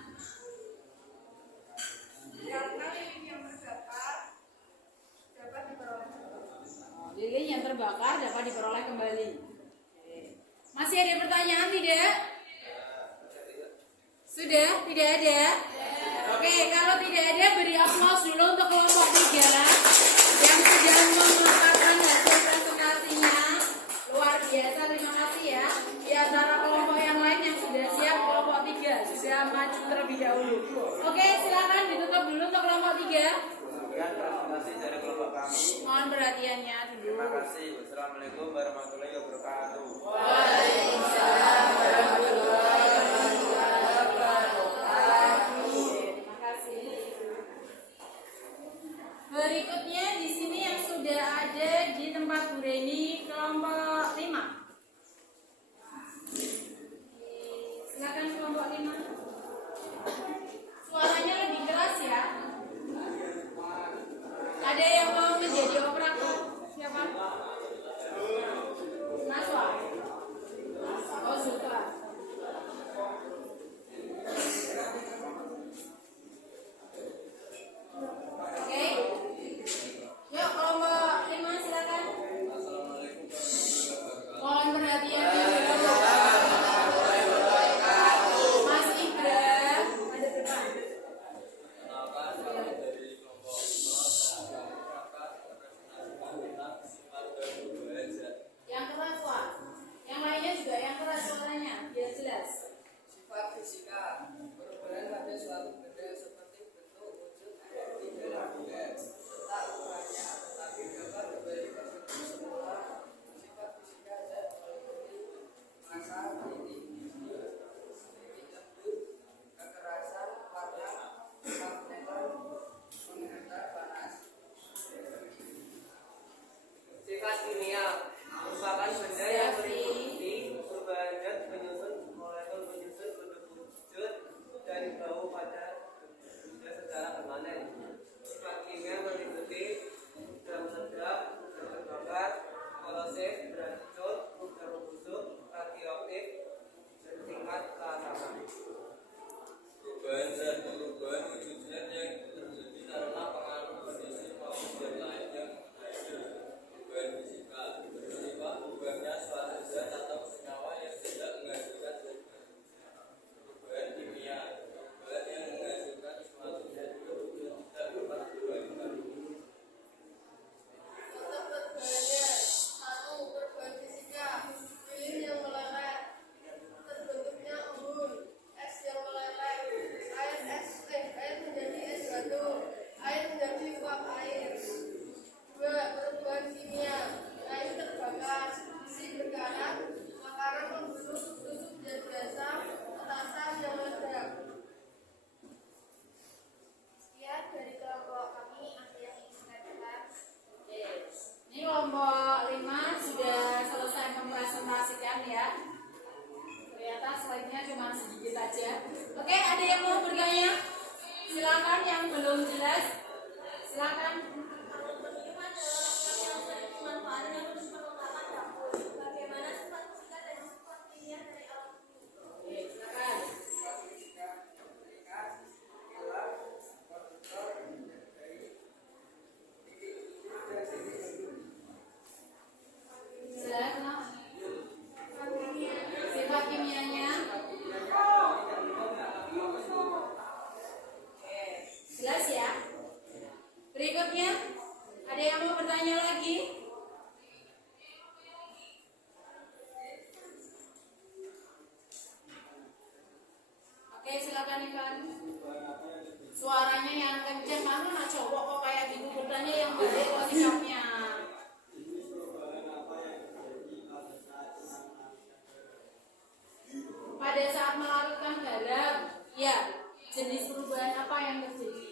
lilin yang terbakar dapat diperoleh kembali. Masih ada pertanyaan tidak? Sudah? Tidak ada? Oke, kalau tidak ada beri aplaus dulu untuk kelompok 3 yang sudah memaparkan hasil presentasinya. Luar biasa, terima kasih ya. Di antara kelompok yang lain yang sudah siap, kelompok 3 sudah maju terlebih dahulu. Oke, silakan ditutup dulu untuk kelompok 3. Sekian presentasi dari kelompok kami. Mohon perhatiannya dulu. Terima kasih. Wassalamualaikum warahmatullahi wabarakatuh. Waalaikumsalam warahmatullahi wabarakatuh. Terima kasih. Berikutnya di sini yang sudah ada di tempat Bu Reni kelompok 5. Silakan kelompok 5. Suaranya lebih keras ya. Ada yang mau menjadi operator? Siapa? Naswa. Oh, Zulfa. Oke. Yuk, kelompok 5 silakan. Mohon perhatian. Mas Ibra, ada depan. Kenalkan kami dari kelompok 5 menggunakan tanya lagi? Oke, silakan Ivan. Suaranya yang kencang, mana nak cowok kok kayak gitu, bertanya yang baik kok sikapnya. Pada saat melarutkan garam, ya, jenis perubahan apa yang terjadi?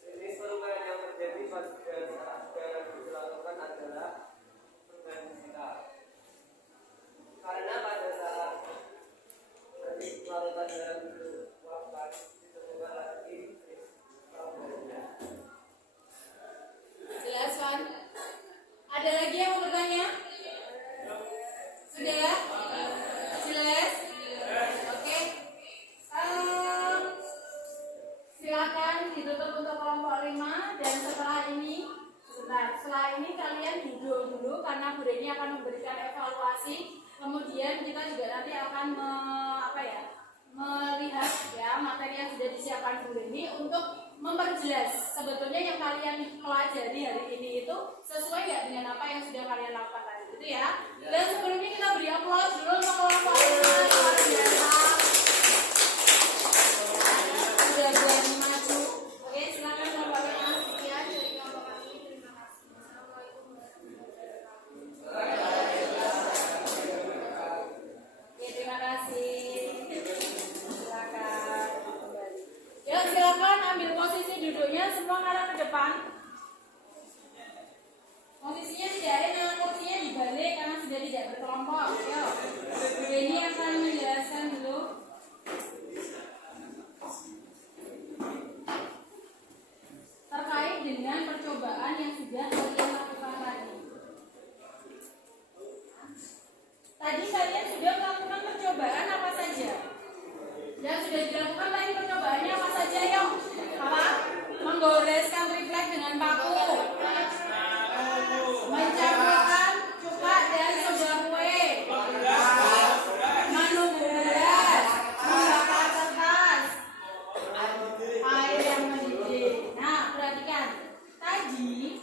Jenis perubahan yang terjadi pada saat garam dilakukan adalah perubahan fisika. Karena pada saat larutan garam itu ditemukan lagi problemnya. Jelas kan? Ada lagi yang mau bertanya? Sudah? Jelas? Oke. Silakan ditutup untuk kelompok 5 dan setelah ini kalian duduk dulu karena Bu Reni akan memberikan evaluasi. Kemudian kita juga nanti akan melihat ya materi yang sudah disiapkan Bu Reni untuk memperjelas sebetulnya yang kalian pelajari hari ini itu sesuai nggak dengan apa yang sudah kalian lakukan tadi, gitu ya. Dan sebelumnya kita beri aplaus dulu untuk kelompok 5 luar biasa. Sudah berani maju. Oke, silakan kelompok 5. Sekian dari kelompok kami. Terima kasih. Assalamualaikum warahmatullahi wabarakatuh. Oke, terima kasih. Silakan kembali. Ya, silakan ambil posisi duduknya semua arah ke depan. Posisinya tidak ada, dengan kursinya dibalik karena sudah tidak berkelompok. Yuk, ini akan menjelaskan dulu. Terkait dengan percobaan yang sudah kalian lakukan tadi. Tadi kalian sudah melakukan percobaan apa saja? Yang sudah dilakukan tadi percobaannya apa saja, Yong? Apa? Menggoreskan triplek dengan paku, mencampurkan cuka dan soda kue, menunggu beras, membakar kertas, air yang mendidih. Nah, perhatikan. Tadi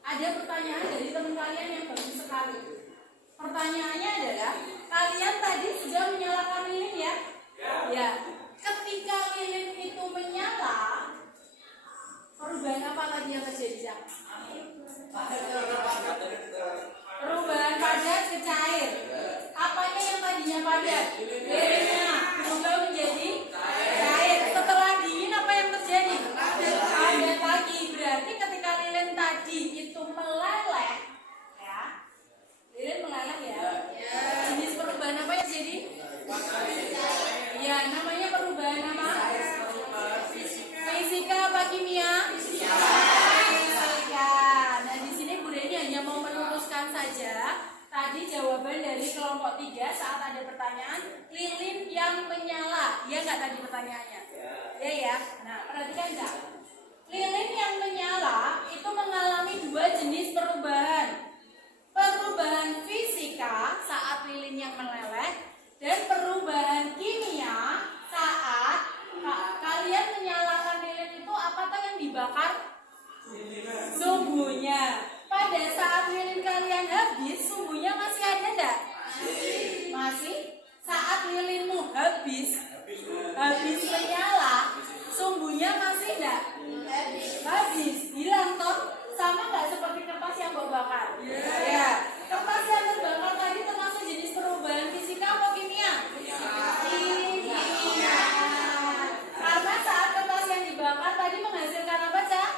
ada pertanyaan dari teman kalian yang bagus sekali. Pertanyaannya adalah, kalian tadi sudah menyalakan lilin ya? Ya. Ketika lilin itu menyala, perubahan apa tadi yang terjadi? Perubahan padat ke cair. Apanya yang tadinya padat? Lilinnya berubah menjadi cair. Setelah dingin apa yang terjadi? Padat lagi. Berarti ketika lilin tadi itu meleleh, ya, lilin meleleh ya. Jenis perubahan apa yang terjadi? Ya, namanya perubahan apa? Fisika apa kimia? Fisika. Nah, di sini Bu Reni hanya mau meluruskan saja tadi jawaban dari kelompok 3 saat ada pertanyaan lilin yang menyala. Iya nggak tadi pertanyaannya? Ya ya. Nah, perhatikan nggak? Lilin yang menyala itu mengalami 2 jenis perubahan. Perubahan fisika saat lilin yang meleleh dan perubahan kimia saat kalian menyalakan lilin itu apakah yang dibakar? Sumbunya. Pada saat lilin kalian habis, sumbunya masih ada enggak? Masih. Saat lilinmu habis menyala, sumbunya masih enggak? Habis. Hilang toh? Sama enggak seperti kertas yang kau bakar? Ya. Kertas yang terbakar tadi termasuk jenis perubahan fisika atau kimia? Kimia. Karena saat kertas yang dibakar tadi menghasilkan apa, Cak?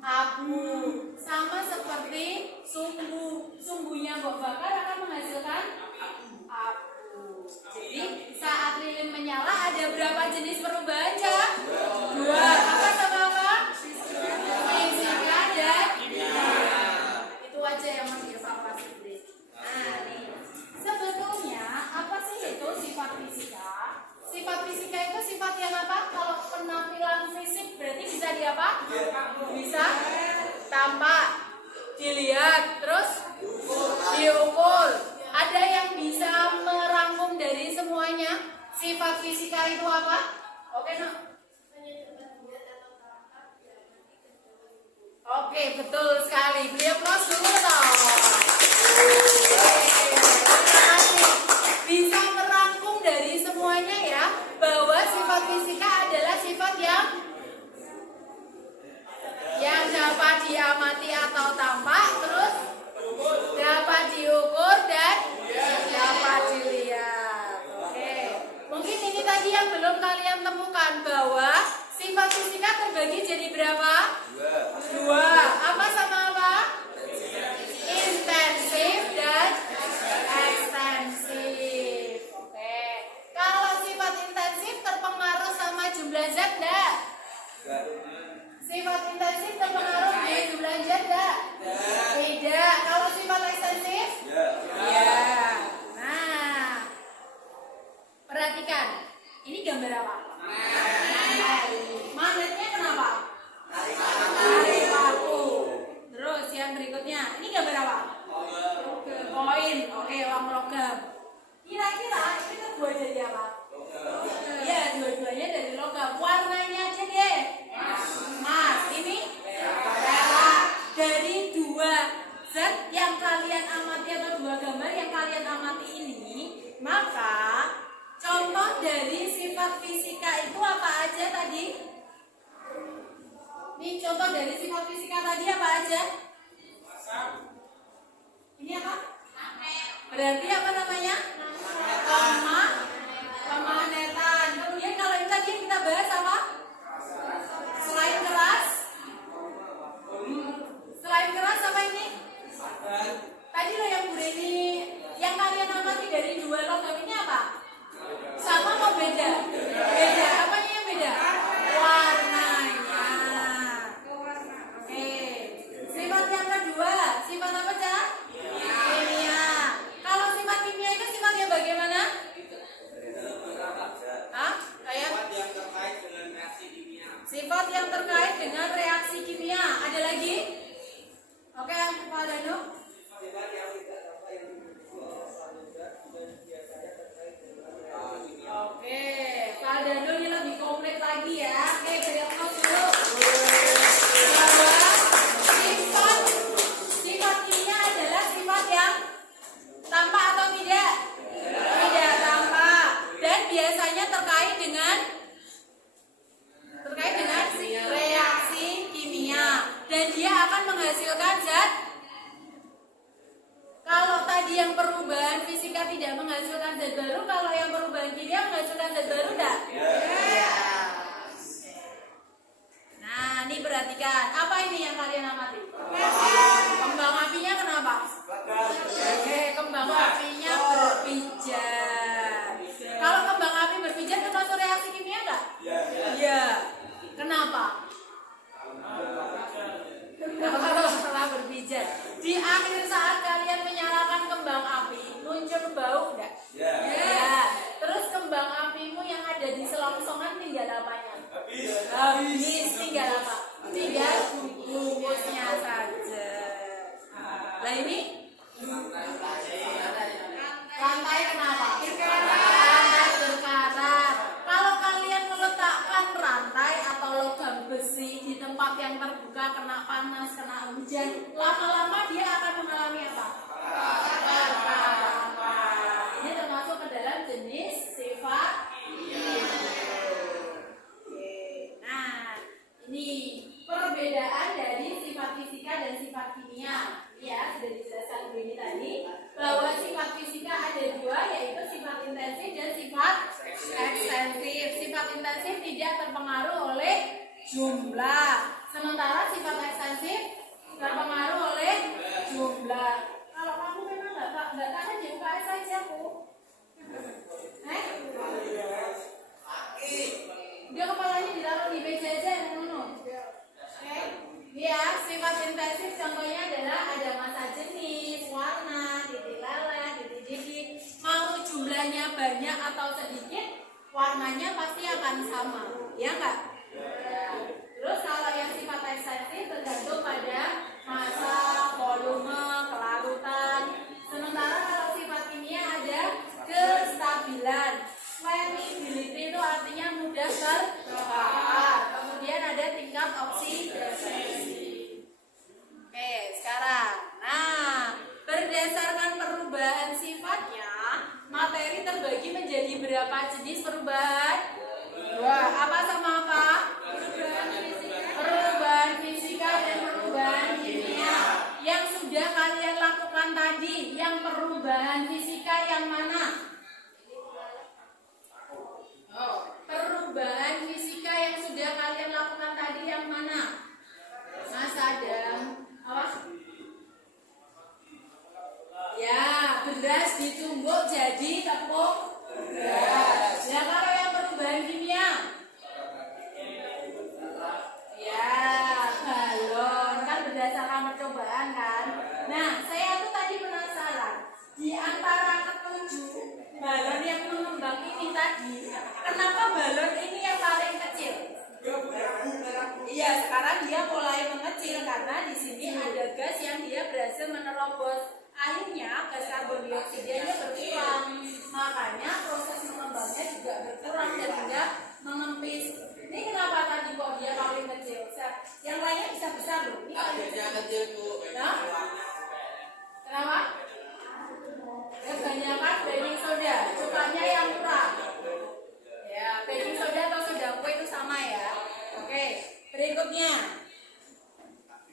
Abu. Sama seperti sumbunya kau bakar akan menghasilkan abu. Jadi saat lilin menyala ada berapa jenis perubahan, Cak? 2. Apa sama apa? Fisika dan kimia. Itu aja yang mau dievaluasi. Nah, nih. Sebetulnya apa sih itu sifat fisika? Sifat fisika itu sifat yang apa? Kalau penampilan fisik berarti bisa diapa? Bisa tampak, dilihat, terus diukur. Ada yang bisa merangkum dari semuanya? Sifat fisika itu apa? Oke, no? Oke, betul sekali. Beri aplaus dulu toh. Terima kasih. Bisa merangkum dari semuanya ya bahwa sifat fisika adalah sifat yang dapat diamati atau tampak, terus dapat diukur dan dapat dilihat. Oke, mungkin ini tadi yang belum kalian temukan bahwa sifat fisika terbagi jadi berapa? Dua. Apa sama apa? Intensif dan ekstensif. Oke. Kalau sifat intensif terpengaruh sama jumlah zat enggak? Sifat intensif terpengaruh dengan jumlah zat enggak? Beda. Kalau sifat ekstensif? Ya. Nah, perhatikan. Ini gambar apa? Magnetnya kenapa? Tarik paku. Terus yang berikutnya, ini gambar apa? Koin. Oke, uang logam. Kira-kira ini terbuat dari apa? Ya, dua-duanya dari logam. Warnanya aja deh. Emas. Ini perak. Dari dua zat yang kalian amati atau dua gambar yang kalian amati ini, maka contoh dari sifat fisika itu apa aja tadi? Ini contoh dari sifat fisika tadi apa aja? Ini apa? Berarti apa namanya? Pemagnetan. Kemudian kalau ini tadi yang kita bahas apa? Selain keras? Selain keras apa ini? Tadi loh yang Bu Reni, yang kalian amati dari dua logam ini apa? Sama atau beda? Beda. Apanya yang beda? Warnanya. Oke. Sifat yang kedua, sifat apa, Cak? Kimia. Kalau sifat kimia itu sifatnya bagaimana? Hah? Kayak? Sifat yang terkait dengan reaksi kimia. Ada lagi? Oke, Pak Danu. Oke, Pak Danu ini lebih komplit lagi ya. Oke, beri aplaus dulu. Bahwa sifat kimia adalah sifat yang tampak atau tidak? Tidak tampak. Dan biasanya terkait dengan reaksi kimia. Dan dia akan menghasilkan zat. Kalau tadi yang perubahan fisika tidak menghasilkan zat baru, kalau yang perubahan kimia menghasilkan zat baru enggak? Ya. Nah, ini perhatikan. Apa ini yang kalian amati? Kembang apinya kenapa? Oke, kembang apinya berpijat. Kalau kembang api berpijat termasuk reaksi kimia enggak? Iya. Kenapa? Setelah berpijat, di akhir saat kalian menyalakan kembang api, muncul bau enggak? Ya. Terus kembang apimu yang ada di selongsongan tinggal apanya? Habis. Tinggal apa? Tinggal bungkusnya saja. Nah ini rantai kenapa? Rantai berkarat. Kalau kalian meletakkan rantai atau logam besi di tempat yang terbuka, kena panas, kena hujan, lama-lama dia akan mengalami apa? Perkarapan. Ini termasuk ke dalam jenis sifat kimia. Nah, ini perbedaan dari sifat fisika dan sifat kimia. Ya, sudah dijelaskan begini tadi bahwa sifat fisika ada dua, yaitu sifat intensif dan sifat ekstensif. Sifat intensif tidak terpengaruh oleh jumlah, sementara sifat ekstensif terpengaruh oleh jumlah. Kalau kamu memang nggak tahan di UKS saja, Bu. Dia kepalanya ditaruh di meja aja yang ngono. Oke. Ya, sifat intensif contohnya adalah ada massa jenis, warna, titik leleh, titik-titik. Mau jumlahnya banyak atau sedikit, warnanya pasti akan sama. Ya enggak? Terus kalau yang sifat ekstensif tergantung pada massa, volume, kelarutan. Sementara kalau sifat kimia ada kestabilan. Flammability itu artinya mudah terbakar. Kemudian ada tingkat oksidasi. jenis perubahan? Dua. Apa sama apa? Perubahan fisika dan perubahan kimia. Yang sudah kalian lakukan tadi, yang perubahan fisika yang mana? Perubahan fisika yang sudah kalian lakukan tadi yang mana? Mas Adam, awas. Ya, beras ditumbuk jadi tepung beras. Ya, kalau yang perubahan kimia? Ya, balon. Kan berdasarkan percobaan kan? Nah, saya tuh tadi penasaran. Di antara ketujuh balon yang mengembang ini tadi, kenapa balon ini yang paling kecil? Iya, sekarang dia mulai mengecil karena di sini ada gas yang dia berhasil menerobos. Akhirnya gas karbon dioksidanya berkurang. Makanya proses mengembangnya juga berkurang dan tidak mengempis. Ini kenapa tadi kok dia paling kecil? Yang lainnya bisa besar loh. Ini paling kecil. Nah, kenapa? Kebanyakan baking soda, cukanya yang murah. Ya, baking soda atau soda kue itu sama ya. Oke, berikutnya.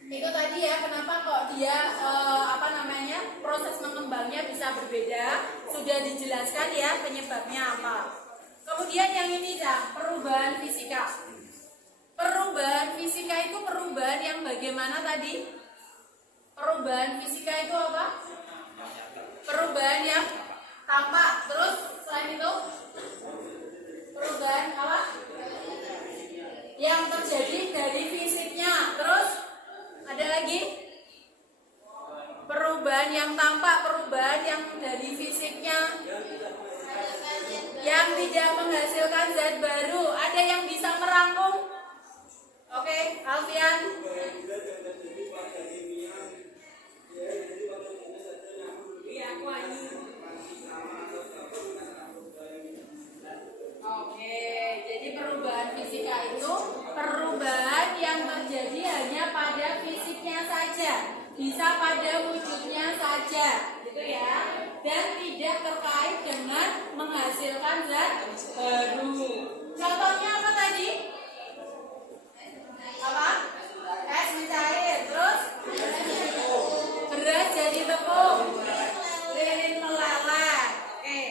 Itu tadi ya, kenapa kok dia proses mengembangnya bisa berbeda. Sudah dijelaskan ya penyebabnya apa. Kemudian yang ini dah, perubahan fisika. Perubahan fisika itu perubahan yang bagaimana tadi? Perubahan fisika itu apa? Perubahan yang tampak. Terus selain itu perubahan apa? Yang terjadi dari fisiknya. Terus ada lagi perubahan yang tampak, perubahan yang dari fisiknya, yang tidak menghasilkan zat baru. Ada yang bisa merangkum? Oke, Alfian. Oke, jadi perubahan fisika itu perubahan yang terjadi hanya pada fisiknya saja, bisa pada wujudnya saja, gitu ya, dan tidak terkait dengan menghasilkan zat baru. Contohnya apa tadi? Apa? Es mencair, terus beras jadi tepung, lilin meleleh. Oke,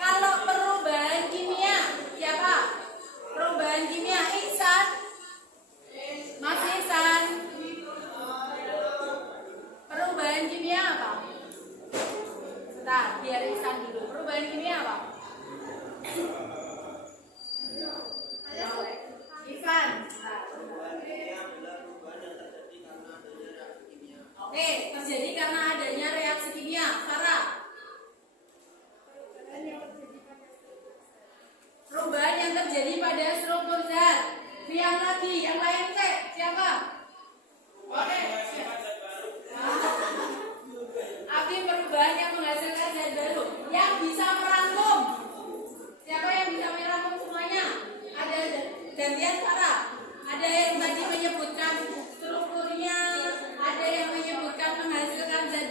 kalau perubahan kimia, siapa? Perubahan kimia, Ihsan. Mas Ihsan. Perubahan kimia apa? Bentar, biar Ihsan dulu. Perubahan kimia apa? Ihsan. Oke, terjadi karena adanya reaksi kimia. Sarah. Perubahan yang terjadi pada struktur zat. Yang lagi, yang lain cek. Siapa? Oke. Aktif perubahan yang menghasilkan zat baru. Yang bisa merangkum. Siapa yang bisa merangkum semuanya? Ada gantian Sarah. Ada yang tadi menyebutkan strukturnya, ada yang menyebutkan menghasilkan zat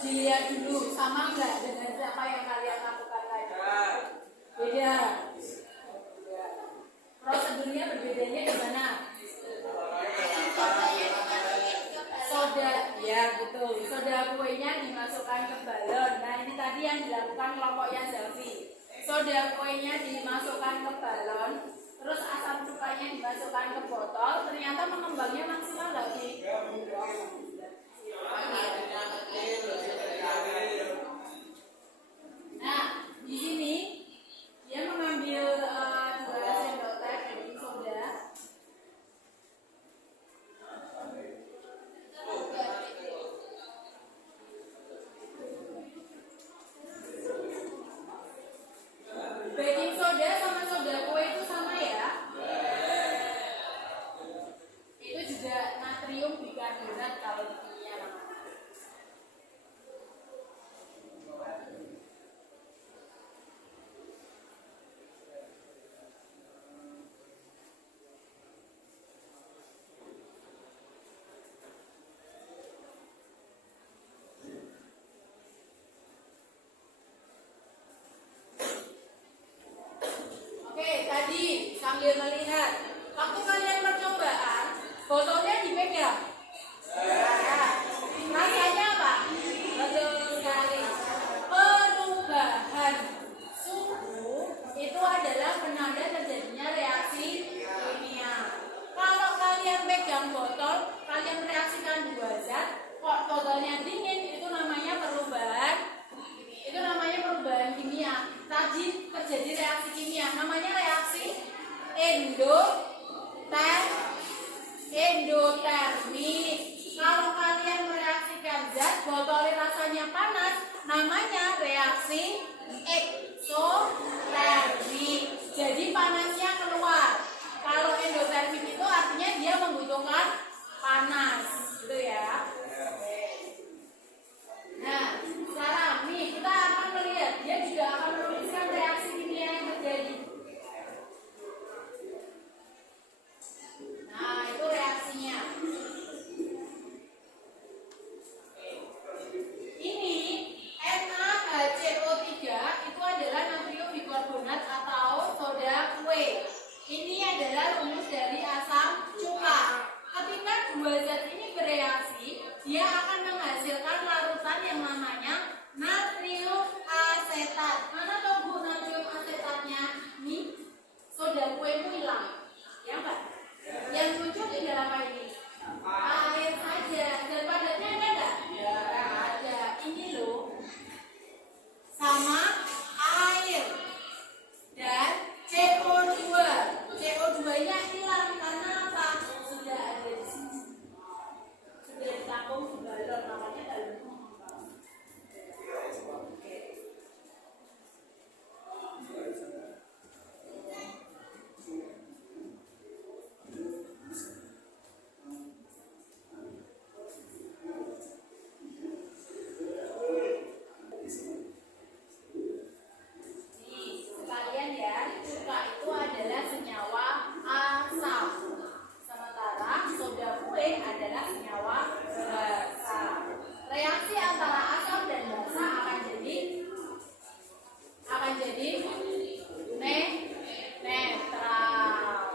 Dilihat dulu sama nggak dengan apa yang kalian lakukan tadi? Beda. Prosedurnya berbedanya di mana? Soda, ya betul. Soda kuenya dimasukkan ke balon. Nah ini tadi yang dilakukan kelompoknya Zafi. Soda kuenya dimasukkan ke balon, terus asam cukanya dimasukkan ke botol. Ternyata mengembangnya maksimal nggak sih? Nah di sini dia mengambil 2 sendok teh baking soda. Baking soda sama soda kue itu sama ya. Itu juga natrium bikarbonat kalau di kimia namanya. Oke, tadi sambil melihat waktu kalian percobaan, botolnya dipegang. Ya. Rasanya apa? Betul sekali. Perubahan suhu itu adalah penanda terjadinya reaksi kimia. Kalau kalian pegang botol, kalian reaksikan 2 zat, kok botolnya dingin, itu namanya perubahan. Itu namanya perubahan kimia. Tadi terjadi reaksi kimia, namanya reaksi endotermik. Kalau kalian mereaksikan zat, botolnya rasanya panas, namanya reaksi eksotermik. Jadi panasnya keluar. Kalau endotermik itu artinya dia membutuhkan panas, gitu ya. Nah, sekarang nih kita akan melihat, dia juga akan menuliskan reaksi kimia yang terjadi. Nah, itu reaksinya. Ini NaHCO3 itu adalah natrium bikarbonat atau soda kue. Ini adalah rumus dari asam cuka. Ketika 2 zat ini bereaksi, dia akan menghasilkan larutan yang namanya natrium asetat. Mana tahu Bu natrium asetatnya? Nih, soda kue itu hilang. Ya Pak? Yang muncul tinggal apa ini? Air saja. Dan padatnya ada nggak? Ada. Ini loh. Sama air. Dan CO2. CO2-nya hilang karena apa? Sudah ada di sini. Sudah ditampung di balon, namanya balon. Nih, sekalian ya, cuka itu adalah senyawa asam. Sementara soda kue adalah senyawa basa. Reaksi antara asam dan basa akan jadi netral.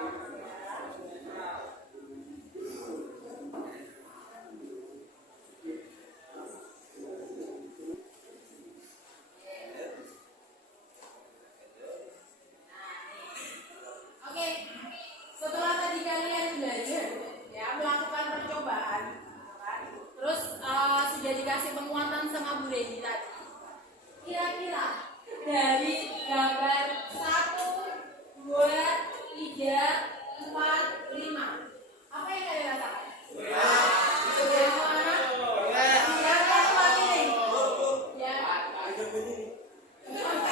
Oke, setelah tadi kalian belajar ya melakukan percobaan, kan? Terus sudah dikasih penguatan sama Bu Reni tadi. Kira-kira dari gambar 1, 2, 3, 4, 5, apa yang kalian rasakan? Sudah mana? Silakan pilih. Ya. Apa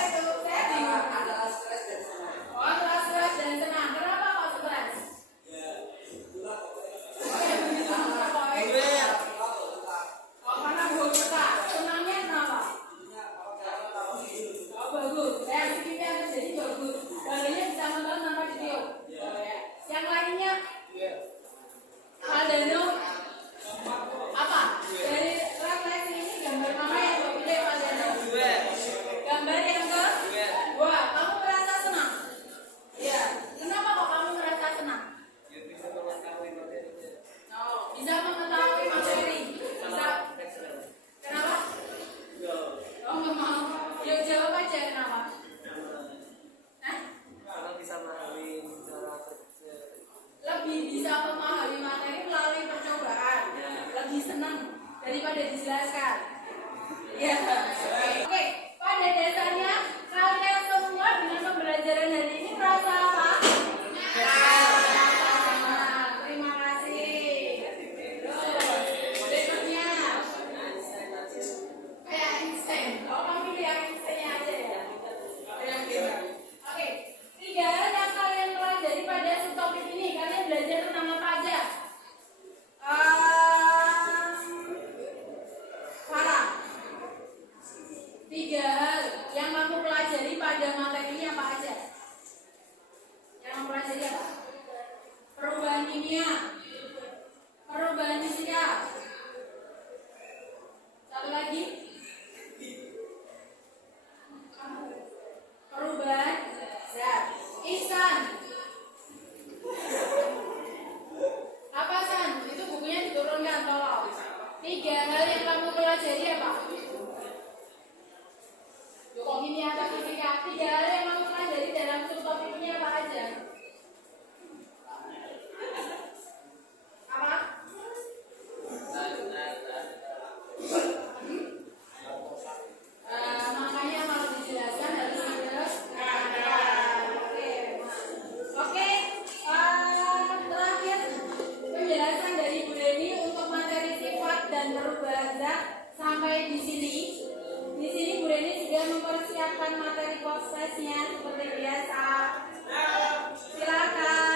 itu? Saya bingung. Oh, stres dan senang. Kenapa kok stres? Oh, karena gue suka. Senangnya kenapa? Oh, bagus. Reaksi kimia yang terjadi bagus. Badannya bisa nonton tanpa ditiup. Yang lainnya? Aldano menjelaskan. Ya. Oke, pada dasarnya kalian semua dengan pembelajaran hari ini merasa apa? Terima kasih. Berikutnya. Kayak Einstein. Kalau kamu pilih Einstein-nya aja ya. Oke. 3 hal yang kalian pelajari pada subtopik ini. Kalian belajar tentang apa aja? Farah. 3 hal yang kamu pelajari pada materi ini apa aja? Yang kamu pelajari apa? Perubahan kimia, perubahan fisika. Satu lagi. Perubahan zat. Ihsan. Apa San? Itu bukunya diturunkan tolong. 3 hal yang kamu pelajari apa? Kok ini ada fisika? 3 hal yang kamu pelajari dalam subtopik ini apa aja? Apa? Makanya kalau dijelaskan harus Oke, terakhir penjelasan dari Bu Deni untuk materi sifat dan perubahan zat sampai di sini. Di sini Bu Deni sudah mempersiapkan materi prosesnya seperti biasa. Silakan.